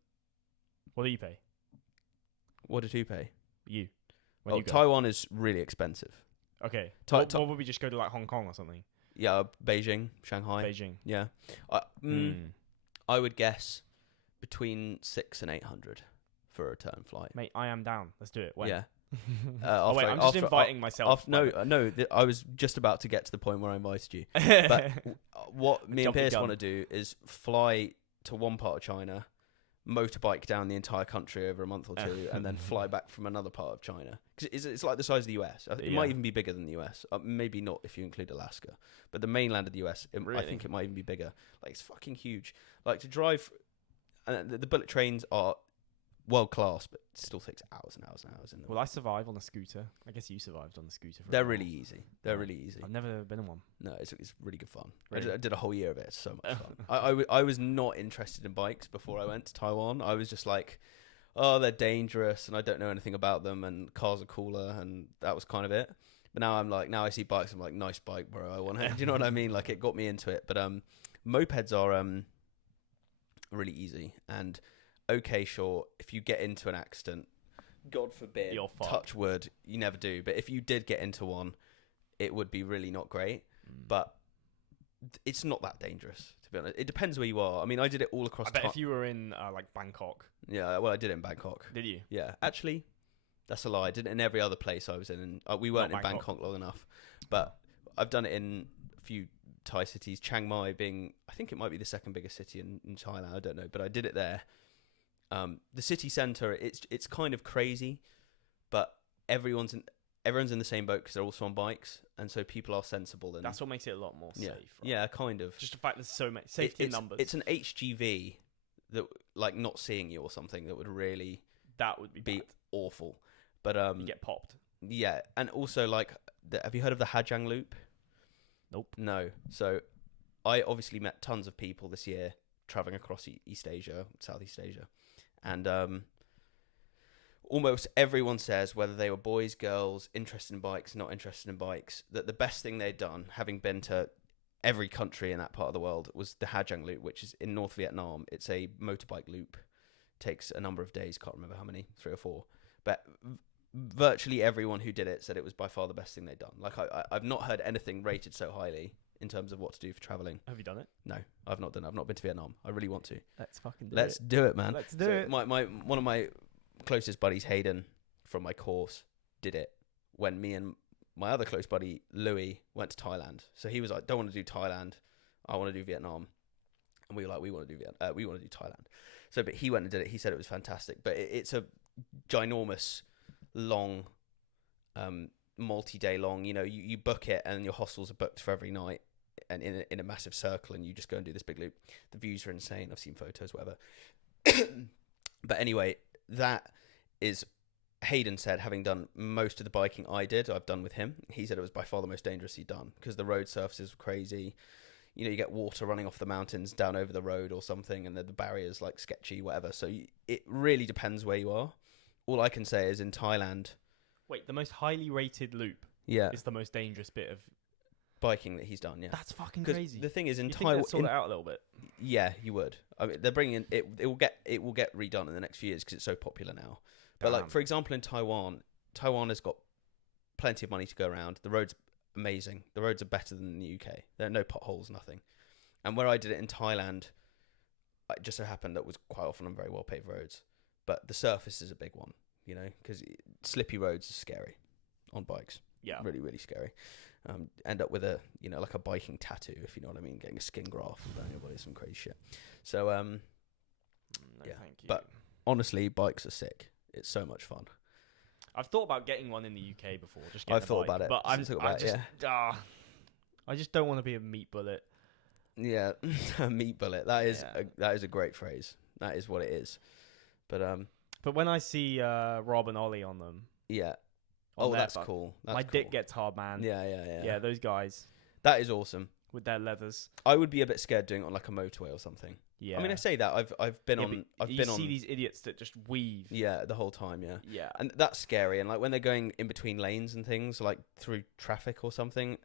What do you pay? What did you pay? You. When you go. Taiwan is really expensive. Okay. What would we just go to, like Hong Kong or something? Yeah, Beijing, Shanghai. Beijing. Yeah. I would guess between 600 and 800 for a return flight. Mate, I am down. Let's do it. When? Yeah. Wait, I'm just inviting myself. I was just about to get to the point where I invited you. But what me and Pierce want to do is fly to one part of China, motorbike down the entire country over a month or two, and then fly back from another part of China. Because it's like the size of the US. It might even be bigger than the US. Maybe not if you include Alaska. But the mainland of the US, I think it might even be bigger. Like, it's fucking huge. Like, to drive... the bullet trains are world class, but it still takes hours and hours and hours. Well, I survive on a scooter. I guess you survived on a scooter. They're really easy. They're really easy. I've never been on one. No, it's really good fun. Really? I did a whole year of it. It's so much fun. I was not interested in bikes before I went to Taiwan. I was just like, oh, they're dangerous, and I don't know anything about them, and cars are cooler, and that was kind of it. But now I'm like, now I see bikes, I'm like, nice bike, bro. I want it. Do you know what I mean? Like, it got me into it. But mopeds are really easy, and okay, sure, if you get into an accident, God forbid, touch wood, you never do. But if you did get into one, it would be really not great. But it's not that dangerous, to be honest. It depends where you are. I mean, I did it all across. I bet if you were in like Bangkok. Yeah, well, I did it in Bangkok. Did you? Yeah, actually, that's a lie. I did it in every other place I was in. And, we weren't in Bangkok long enough, but I've done it in a few Thai cities. Chiang Mai being, I think it might be the second biggest city in Thailand. I don't know, but I did it there. The city centre, it's kind of crazy, but everyone's in the same boat because they're also on bikes, and so people are sensible. And that's what makes it a lot more safe. Right? Yeah, kind of. Just the fact there's so many safety in numbers. It's an HGV that, like, not seeing you or something, that would really be awful. But you get popped. Yeah, and also, like, have you heard of the Hajang Loop? Nope. No. So I obviously met tons of people this year traveling across East Asia, Southeast Asia. And almost everyone says, whether they were boys, girls, interested in bikes, not interested in bikes, that the best thing they'd done, having been to every country in that part of the world, was the Hajang Loop, which is in North Vietnam. It's a motorbike loop. Takes a number of days, can't remember how many, 3 or 4. But virtually everyone who did it said it was by far the best thing they'd done. Like, I've not heard anything rated so highly in terms of what to do for traveling. Have you done it? No, I've not done it. I've not been to Vietnam. I really want to. Let's do it, man. Let's do it. One of my closest buddies, Hayden, from my course, did it when me and my other close buddy, Louis, went to Thailand. So he was like, don't want to do Thailand. I want to do Vietnam. And we were like, we want to do Thailand. So, but he went and did it. He said it was fantastic. But it's a ginormous, long, multi-day long, you book it and your hostels are booked for every night, and in a massive circle, and you just go and do this big loop. The views are insane. I've seen photos, whatever. But anyway, that is, Hayden said, having done most of the biking I've done with him, he said it was by far the most dangerous he'd done, because the road surfaces were crazy. You get water running off the mountains down over the road or something, and the barriers like sketchy, whatever. So it really depends where you are. All I can say is in Thailand. Wait, the most highly rated loop is the most dangerous bit of biking that he's done. Yeah, that's fucking crazy. The thing is, in Taiwan, sort it out a little bit. Yeah, you would. I mean, they're bringing it. It will get redone in the next few years because it's so popular now. But like, for example, in Taiwan has got plenty of money to go around. The roads amazing. The roads are better than the UK. There are no potholes, nothing. And where I did it in Thailand, it just so happened that was quite often on very well paved roads. But the surface is a big one. you know, because slippy roads are scary on bikes. Yeah. Really, really scary. End up with a, you know, like a biking tattoo, if you know what I mean, getting a skin graft down your body, some crazy shit. So, No, yeah, thank you. but honestly, bikes are sick. It's so much fun. I've thought about getting one in the UK before. I've thought about it. But I just don't want to be a meat bullet. Yeah, a meat bullet. That is Yeah. that is a great phrase. That is what it is. But when I see Rob and Ollie on them, yeah. on Oh, their that's bike, cool. my dick gets hard, man. Yeah. Those guys That is awesome. with their leathers. I would be a bit scared doing it on like a motorway or something. Yeah. I mean, I say that I've been on. I've you been see on. these idiots that just weave. Yeah, the whole time. Yeah. Yeah. And that's scary. And like when they're going in between lanes and things, like through traffic or something,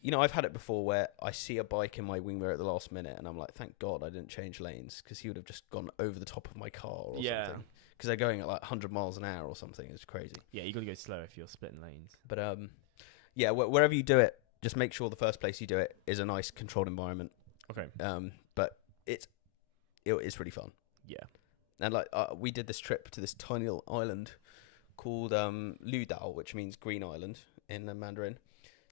you know, I've had it before where I see a bike in my wing mirror at the last minute, and I'm like, thank God I didn't change lanes, because he would have just gone over the top of my car or something. Because they're going at like 100 miles an hour or something. It's crazy. Yeah, you got to go slow if you're splitting lanes. But yeah, wherever you do it, just make sure the first place you do it is a nice controlled environment. Okay. But it's really fun. Yeah. And like we did this trip to this tiny little island called Ludao, which means Green Island in Mandarin.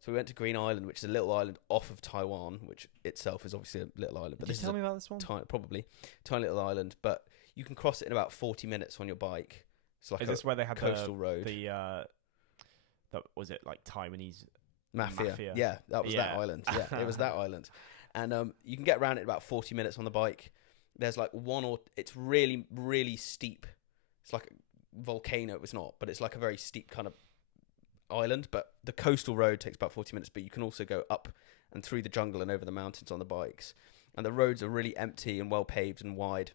So we went to Green Island, which is a little island off of Taiwan, which itself is obviously a little island. But Did you tell me about this one? Probably tiny little island, but you can cross it in about 40 minutes on your bike. It's like Is this where they had coastal road? That was it, like Taiwanese Mafia. Yeah, that was that island. Yeah, it was that island. And you can get around it in about 40 minutes on the bike. There's like it's really, really steep. It's like a volcano. It's not, but it's like a very steep kind of island. But the coastal road takes about 40 minutes, but you can also go up and through the jungle and over the mountains on the bikes. And the roads are really empty and well paved and wide.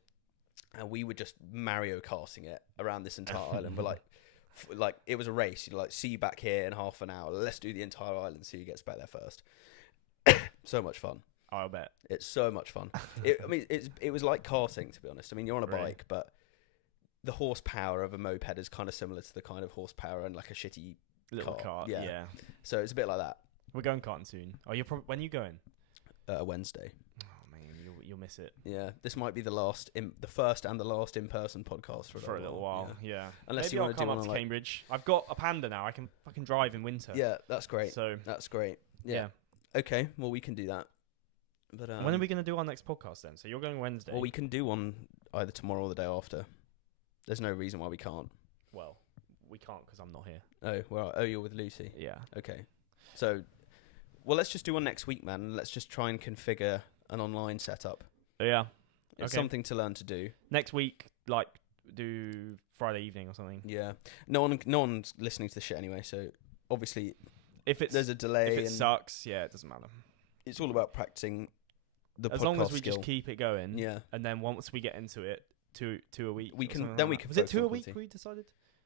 And we were just Mario Karting it around this entire island. We're like it was a race. You'd like, see you back here in half an hour. Let's do the entire island. See who gets back there first. So much fun. Oh, I bet. It's so much fun. It was like karting, to be honest. I mean, you're on a bike, but the horsepower of a moped is kind of similar to the kind of horsepower and like a shitty Little cart. Yeah. So it's a bit like that. We're going karting soon. Oh, when are you going? Wednesday. Oh man, you'll miss it. Yeah, this might be the first and the last in-person podcast for a little while. Yeah. Unless maybe you I'll want to come up to Cambridge. I've got a Panda now. I can fucking drive in winter. Yeah, that's great. So that's great. Yeah. Okay, well we can do that. But when are we going to do our next podcast then? So you're going Wednesday. Well, we can do one either tomorrow or the day after. There's no reason why we can't. Well, we can't because I'm not here. Oh, well, you're with Lucy. Yeah. Okay. So, well, let's just do one next week, man. Let's just try and configure an online setup. Yeah. It's something to learn to do. Next week, like, do Friday evening or something. Yeah. No one's listening to the shit anyway, so obviously if there's a delay. If it sucks, yeah, it doesn't matter. It's all about practicing the podcast as long as we skill. just keep it going. Yeah. And then once we get into it, two a week. We can Was it 2 a week we decided?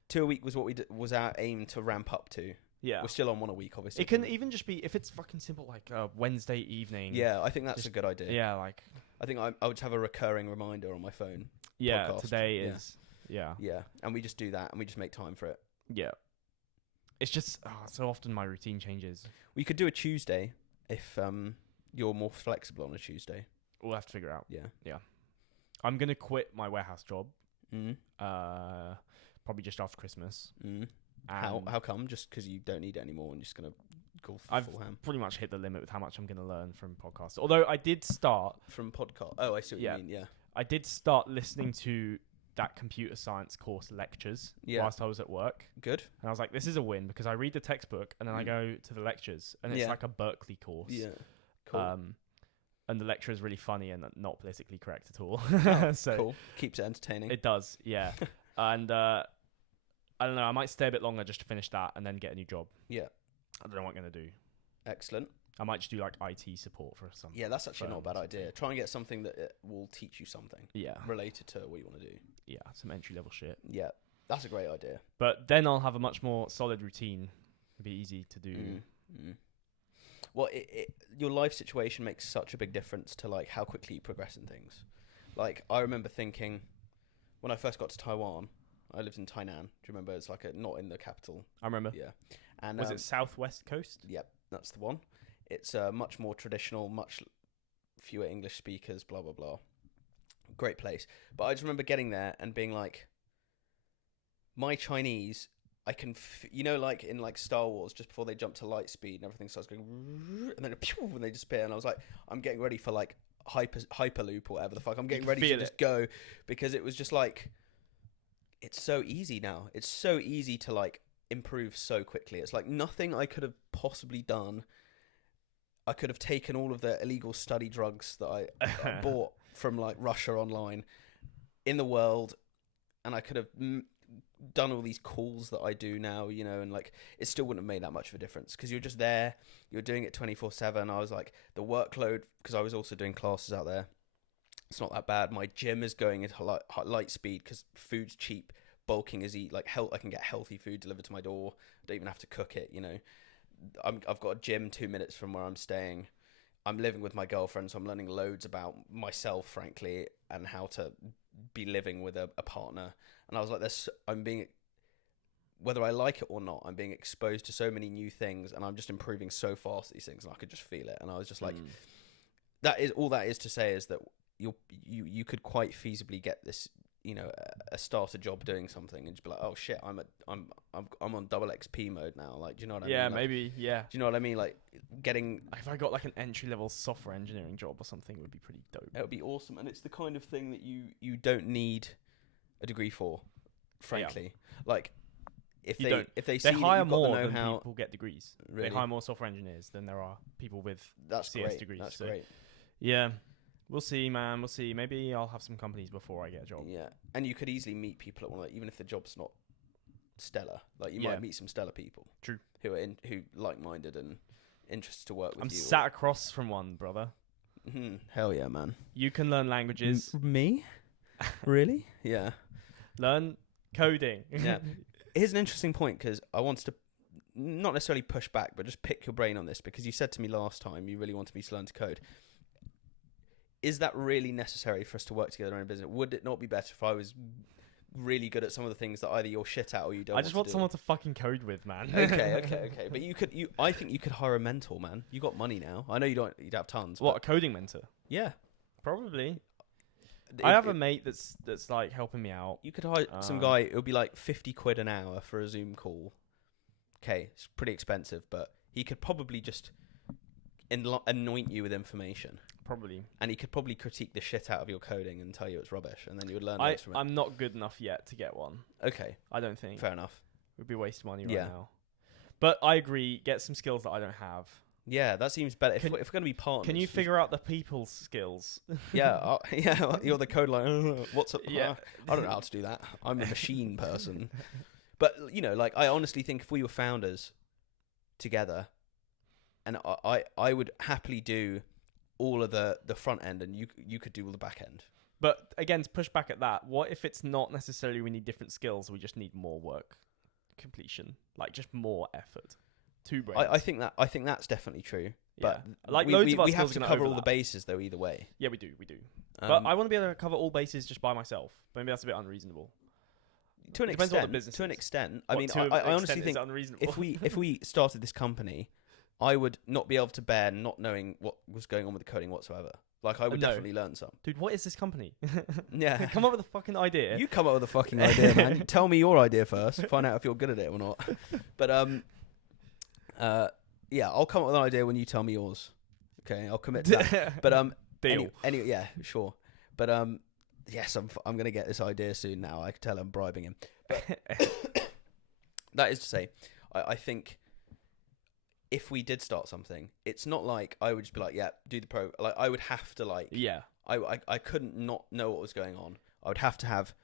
2 a week was what was our aim to ramp up to. Yeah. We're still on 1 a week, obviously. It can even just be if it's fucking simple, like Wednesday evening. Yeah, I think that's a good idea. Yeah, like I think I would have a recurring reminder on my phone. Yeah, podcast. today is. Yeah. Yeah, and we just do that, and we just make time for it. Yeah. It's just so often my routine changes. We could do a Tuesday if you're more flexible on a Tuesday. We'll have to figure out. Yeah. Yeah. I'm gonna quit my warehouse job. Mm. Probably just after Christmas. Mm. How come? Just because you don't need it anymore and you're just gonna go full ham? Pretty much hit the limit with how much I'm gonna learn from podcasts. Although I did start from podcast. Oh, I see what you mean. Yeah. I did start listening to that computer science course lectures whilst I was at work. Good. And I was like, this is a win because I read the textbook and then I go to the lectures and it's like a Berkeley course. Yeah. Cool. And the lecture is really funny and not politically correct at all. So cool. Keeps it entertaining. It does, yeah. And I don't know, I might stay a bit longer just to finish that and then get a new job. Yeah. I don't know what I'm going to do. Excellent. I might just do like IT support for something. Yeah, that's actually not a bad idea. Try and get something that will teach you something. Yeah. Related to what you want to do. Yeah, some entry level shit. Yeah, that's a great idea. But then I'll have a much more solid routine. It'll be easy to do. Well, your life situation makes such a big difference to like how quickly you progress in things. Like I remember thinking when I first got to Taiwan, I lived in Tainan. Do you remember? It's like not in the capital. I remember. Yeah. And was it southwest coast? Yep, that's the one. It's much more traditional, much fewer English speakers, blah, blah, blah. Great place. But I just remember getting there and being like, my Chinese, I can, like in like Star Wars, just before they jump to light speed and everything starts going, and then when they disappear, and I was like, I'm getting ready for like hyperloop or whatever the fuck. I'm getting ready to just go, because it was just like, it's so easy now. It's so easy to like improve so quickly. It's like nothing I could have possibly done. I could have taken all of the illegal study drugs that I bought from like Russia online in the world, and I could have done all these calls that I do now, and like it still wouldn't have made that much of a difference, because you're just there, you're doing it 24/7. I was like, the workload, because I was also doing classes out there, it's not that bad. My gym is going at light speed because food's cheap. Bulking is eat like I can get healthy food delivered to my door. I don't even have to cook it. I've got a gym 2 minutes from where I'm staying. I'm living with my girlfriend, so I'm learning loads about myself, frankly, and how to be living with a partner. And I was like, whether I like it or not, I'm being exposed to so many new things, and I'm just improving so fast at these things, and I could just feel it. And I was just like, that is to say is that you could quite feasibly get this, a starter job doing something, and just be like, oh shit, I'm on double XP mode now. Like, do you know what I mean? Yeah, like, maybe. Yeah. Do you know what I mean? Like, getting, if I got like an entry level software engineering job or something, it would be pretty dope. It would be awesome, and it's the kind of thing that you don't need a degree for, frankly. Like, if they see hire that more the than know-how, people get degrees. really? They hire more software engineers than there are people with CS great. degrees. That's so great. Yeah. We'll see, man. We'll see. Maybe I'll have some companies before I get a job. Yeah, and you could easily meet people at one, even if the job's not stellar. Like, you might meet some stellar people. True. Who are who like-minded and interested to work with I'm you. sat across from one, brother. Hell yeah, man. You can learn languages. Me? Really? Yeah. Learn coding. Yeah. Here's an interesting point, because I wanted to not necessarily push back, but just pick your brain on this, because you said to me last time you really wanted me to learn to code. Is that really necessary for us to work together in a business? Would it not be better if I was really good at some of the things that either you're shit at or you don't? I just want someone to fucking code with, man. Okay. But I think you could hire a mentor, man. You got money now. I know you'd have tons. What, a coding mentor? Yeah, probably. I have a mate that's like helping me out. You could hire some guy. It would be like 50 quid an hour for a Zoom call. Okay, it's pretty expensive, but he could probably just anoint you with information. Probably. And he could probably critique the shit out of your coding and tell you it's rubbish, and then you would learn loads from it. I'm not good enough yet to get one. Okay. I don't think. Fair enough. We'd be wasting money right now. But I agree, get some skills that I don't have. Yeah, that seems better. If we're going to be partners... Can you figure out the people's skills? Yeah, you're the code like, what's up? Yeah. I don't know how to do that. I'm a machine person. But, like, I honestly think if we were founders together, and I would happily do all of the front end, and you could do all the back end. But again, to push back at that, what if it's not necessarily we need different skills, we just need more work completion, like just more effort? Two brains. I think that's definitely true. But like loads of our we skills have to cover all the bases though either way. Yeah, we do. But I want to be able to cover all bases just by myself. Maybe that's a bit unreasonable. To an extent. I mean, I honestly think if we started this company, I would not be able to bear not knowing what was going on with the coding whatsoever. Like, I would definitely learn some. Dude, what is this company? Yeah. Come up with a fucking idea. You come up with a fucking idea, man. You tell me your idea first. Find out if you're good at it or not. But, yeah, I'll come up with an idea when you tell me yours. Okay, I'll commit to that. But, deal. Yeah, sure. But, yes, I'm going to get this idea soon now. I can tell I'm bribing him. But that is to say, I think... if we did start something, it's not like I would just be like, yeah, do the pro. Like, I would have to I couldn't not know what was going on. I would have to have,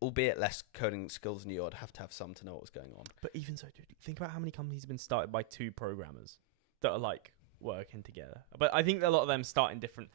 albeit less coding skills than you, I'd have to have some to know what was going on. But even so, dude, think about how many companies have been started by two programmers that are like working together. But I think a lot of them start in different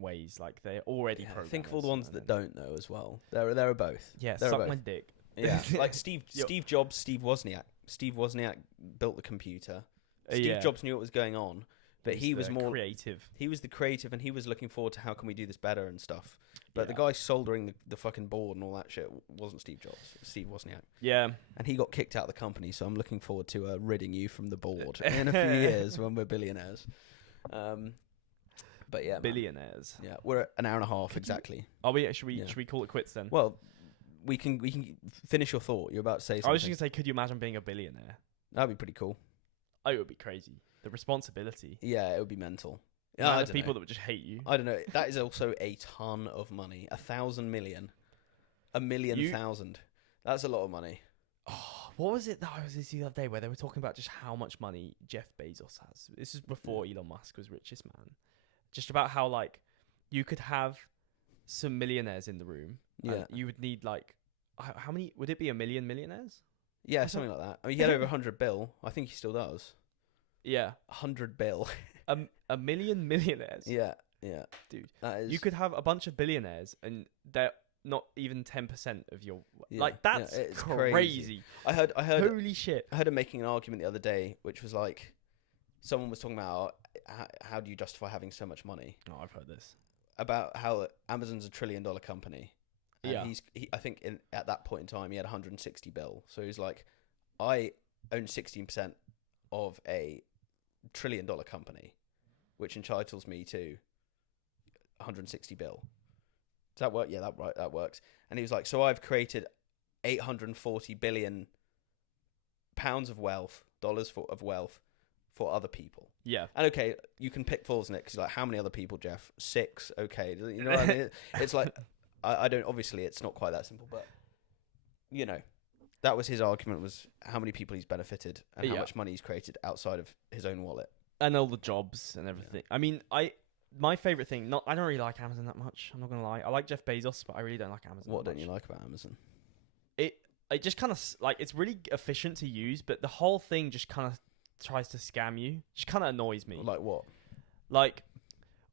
ways. Like, they're already programmers. Think of all the ones that don't know as well. There are both. Yeah, there suck my dick. Yeah, like Steve Jobs, Steve Wozniak. Steve Wozniak built the computer. Steve Jobs knew what was going on, but he was more creative. He was the creative, and he was looking forward to how can we do this better and stuff. But the guy soldering the fucking board and all that shit wasn't Steve Jobs. It was Steve Wozniak. Yeah. And he got kicked out of the company, so I'm looking forward to ridding you from the board in a few years when we're billionaires. But yeah, billionaires. Man. Yeah, we're at an hour and a half exactly. Are we? Should we call it quits then? Well, we can finish your thought. You're about to say something. I was just gonna say, could you imagine being a billionaire? That'd be pretty cool. Oh, it would be crazy. The responsibility. Yeah, it would be mental. Yeah, I the don't people know. that would just hate you. I don't know. That is also a ton of money. 1,000 million. 1,000,000. That's a lot of money. Oh, what was it that I was listening the other day where they were talking about just how much money Jeff Bezos has? This is before Elon Musk was richest man. Just about how like you could have some millionaires in the room. Yeah. And you would need like how many? Would it be 1 million millionaires? Yeah, something like that. I mean, he had over 100 bill. I think he still does. Yeah, 100 bill. a million millionaires. Yeah, Dude. That is. You could have a bunch of billionaires and they're not even 10% of your Yeah, like that's it's crazy. I heard. Holy shit. I heard him making an argument the other day, which was like, someone was talking about how do you justify having so much money? Oh, I've heard this. About how Amazon's a $1 trillion company. And Yeah. I think at that point in time he had 160 bill. So he's like, I own 16% of a $1 trillion company, which entitles me to 160 bill. Does that work? Yeah, that works. And he was like, so I've created 840 billion pounds of wealth, dollars of wealth for other people. Yeah. And okay, you can pick flaws in it because like, how many other people, Jeff? 6. Okay, you know what I mean? It's like, I don't. Obviously, it's not quite that simple, but you know, that was his argument: was how many people he's benefited and how much money he's created outside of his own wallet, and all the jobs and everything. Yeah. I mean, my favorite thing. I don't really like Amazon that much. I'm not gonna lie. I like Jeff Bezos, but I really don't like Amazon. What don't you like about Amazon? It just kind of like it's really efficient to use, but the whole thing just kind of tries to scam you. Just kind of annoys me. Like what? Like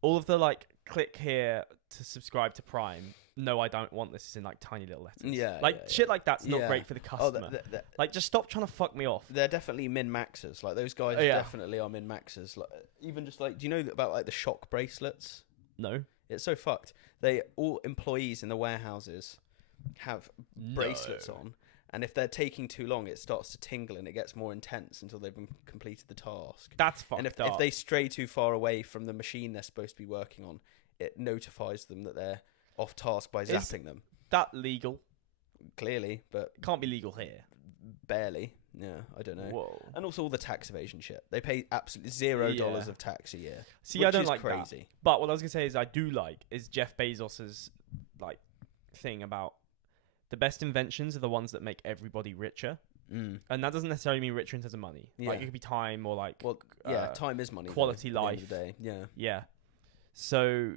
all of the like click here to subscribe to Prime. No, I don't want this. It's in like tiny little letters. Yeah, shit like that's not Yeah. great for the Oh, customer. Like, just stop trying to fuck me off. they're definitely min maxers. Like those guys definitely are min maxers. Like even just like, do you know about like the shock bracelets? No. It's so fucked. All employees in the warehouses have bracelets on, and if they're taking too long, it starts to tingle and it gets more intense until they've completed the task. That's fucked And if they stray too far away from the machine they're supposed to be working on, it notifies them that they're off task by zapping them. That legal? Clearly, but It can't be legal here. barely. Yeah, I don't know. Whoa. And also all the tax evasion shit. They pay absolutely $0 of tax a year. See, which I don't is like crazy. that. But what I was gonna say is I do like is Jeff Bezos's like thing about the best inventions are the ones that make everybody richer. Mm. And that doesn't necessarily mean richer in terms of money. Yeah. Like it could be time or like time is money. quality though, life. At the end of the day. Yeah. Yeah. So,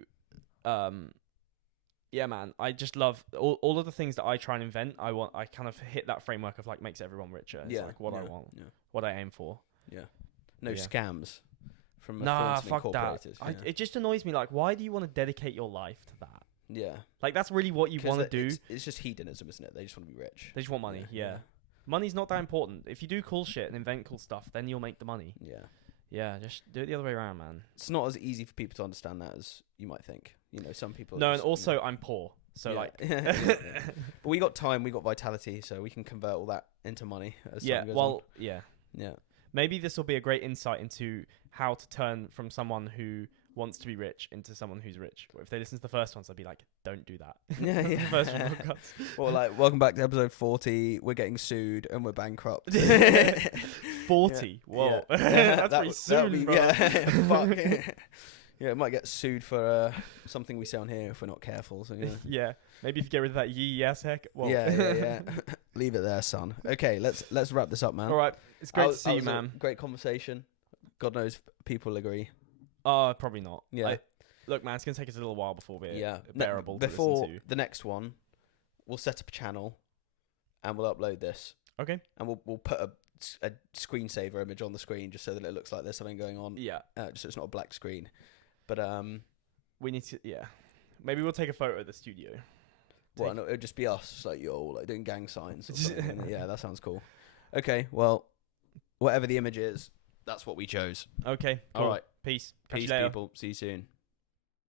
yeah, man, I just love all of the things that I try and invent. I kind of hit that framework of like makes everyone richer. It's like what I want, what I aim for. Yeah. No Yeah. scams from Nah, Thornton fuck that. Incorporated. It just annoys me. Like, why do you want to dedicate your life to that? Yeah. Like, that's really what you want to do. It's just hedonism, isn't it? They just want to be rich. They just want money. Yeah. Money's not that important. If you do cool shit and invent cool stuff, then you'll make the money. Yeah. Yeah, just do it the other way around, man. It's not as easy for people to understand that as you might think. You know, some people. No, just, and also I'm poor, so yeah. like. But we got time, we got vitality, so we can convert all that into money. As Yeah. time goes Well. Yeah. on. Yeah. Maybe this will be a great insight into how to turn from someone who wants to be rich into someone who's rich. If they listen to the first ones, they'll be like, "Don't do that." Yeah. First podcast. Or like, welcome back to episode 40. We're getting sued and we're bankrupt. 40. Yeah. Whoa, Yeah. that's pretty soon, bro. Yeah. Fuck. Yeah, it might get sued for something we say on here if we're not careful. So yeah. Yeah. Maybe if you get rid of that yes heck. Well. Yeah. Leave it there, son. Okay, let's wrap this up, man. All right. It's great to see you, That was a man. Great conversation. God knows people agree. Probably not. Yeah. Look, man, it's gonna take us a little while before we're Yeah. bearable to Before listen to. the next one, we'll set up a channel and we'll upload this. Okay. And we'll put a screensaver image on the screen just so that it looks like there's something going on. Yeah. Just so it's not a black screen. But we need to. Yeah. Maybe we'll take a photo of the studio. well, no, it'll just be us, just like like doing gang signs or something. Yeah, that sounds cool. Okay, well, whatever the image is, that's what we chose. Okay. Cool. All right. Peace. Catch you Peace, later. people. See you soon.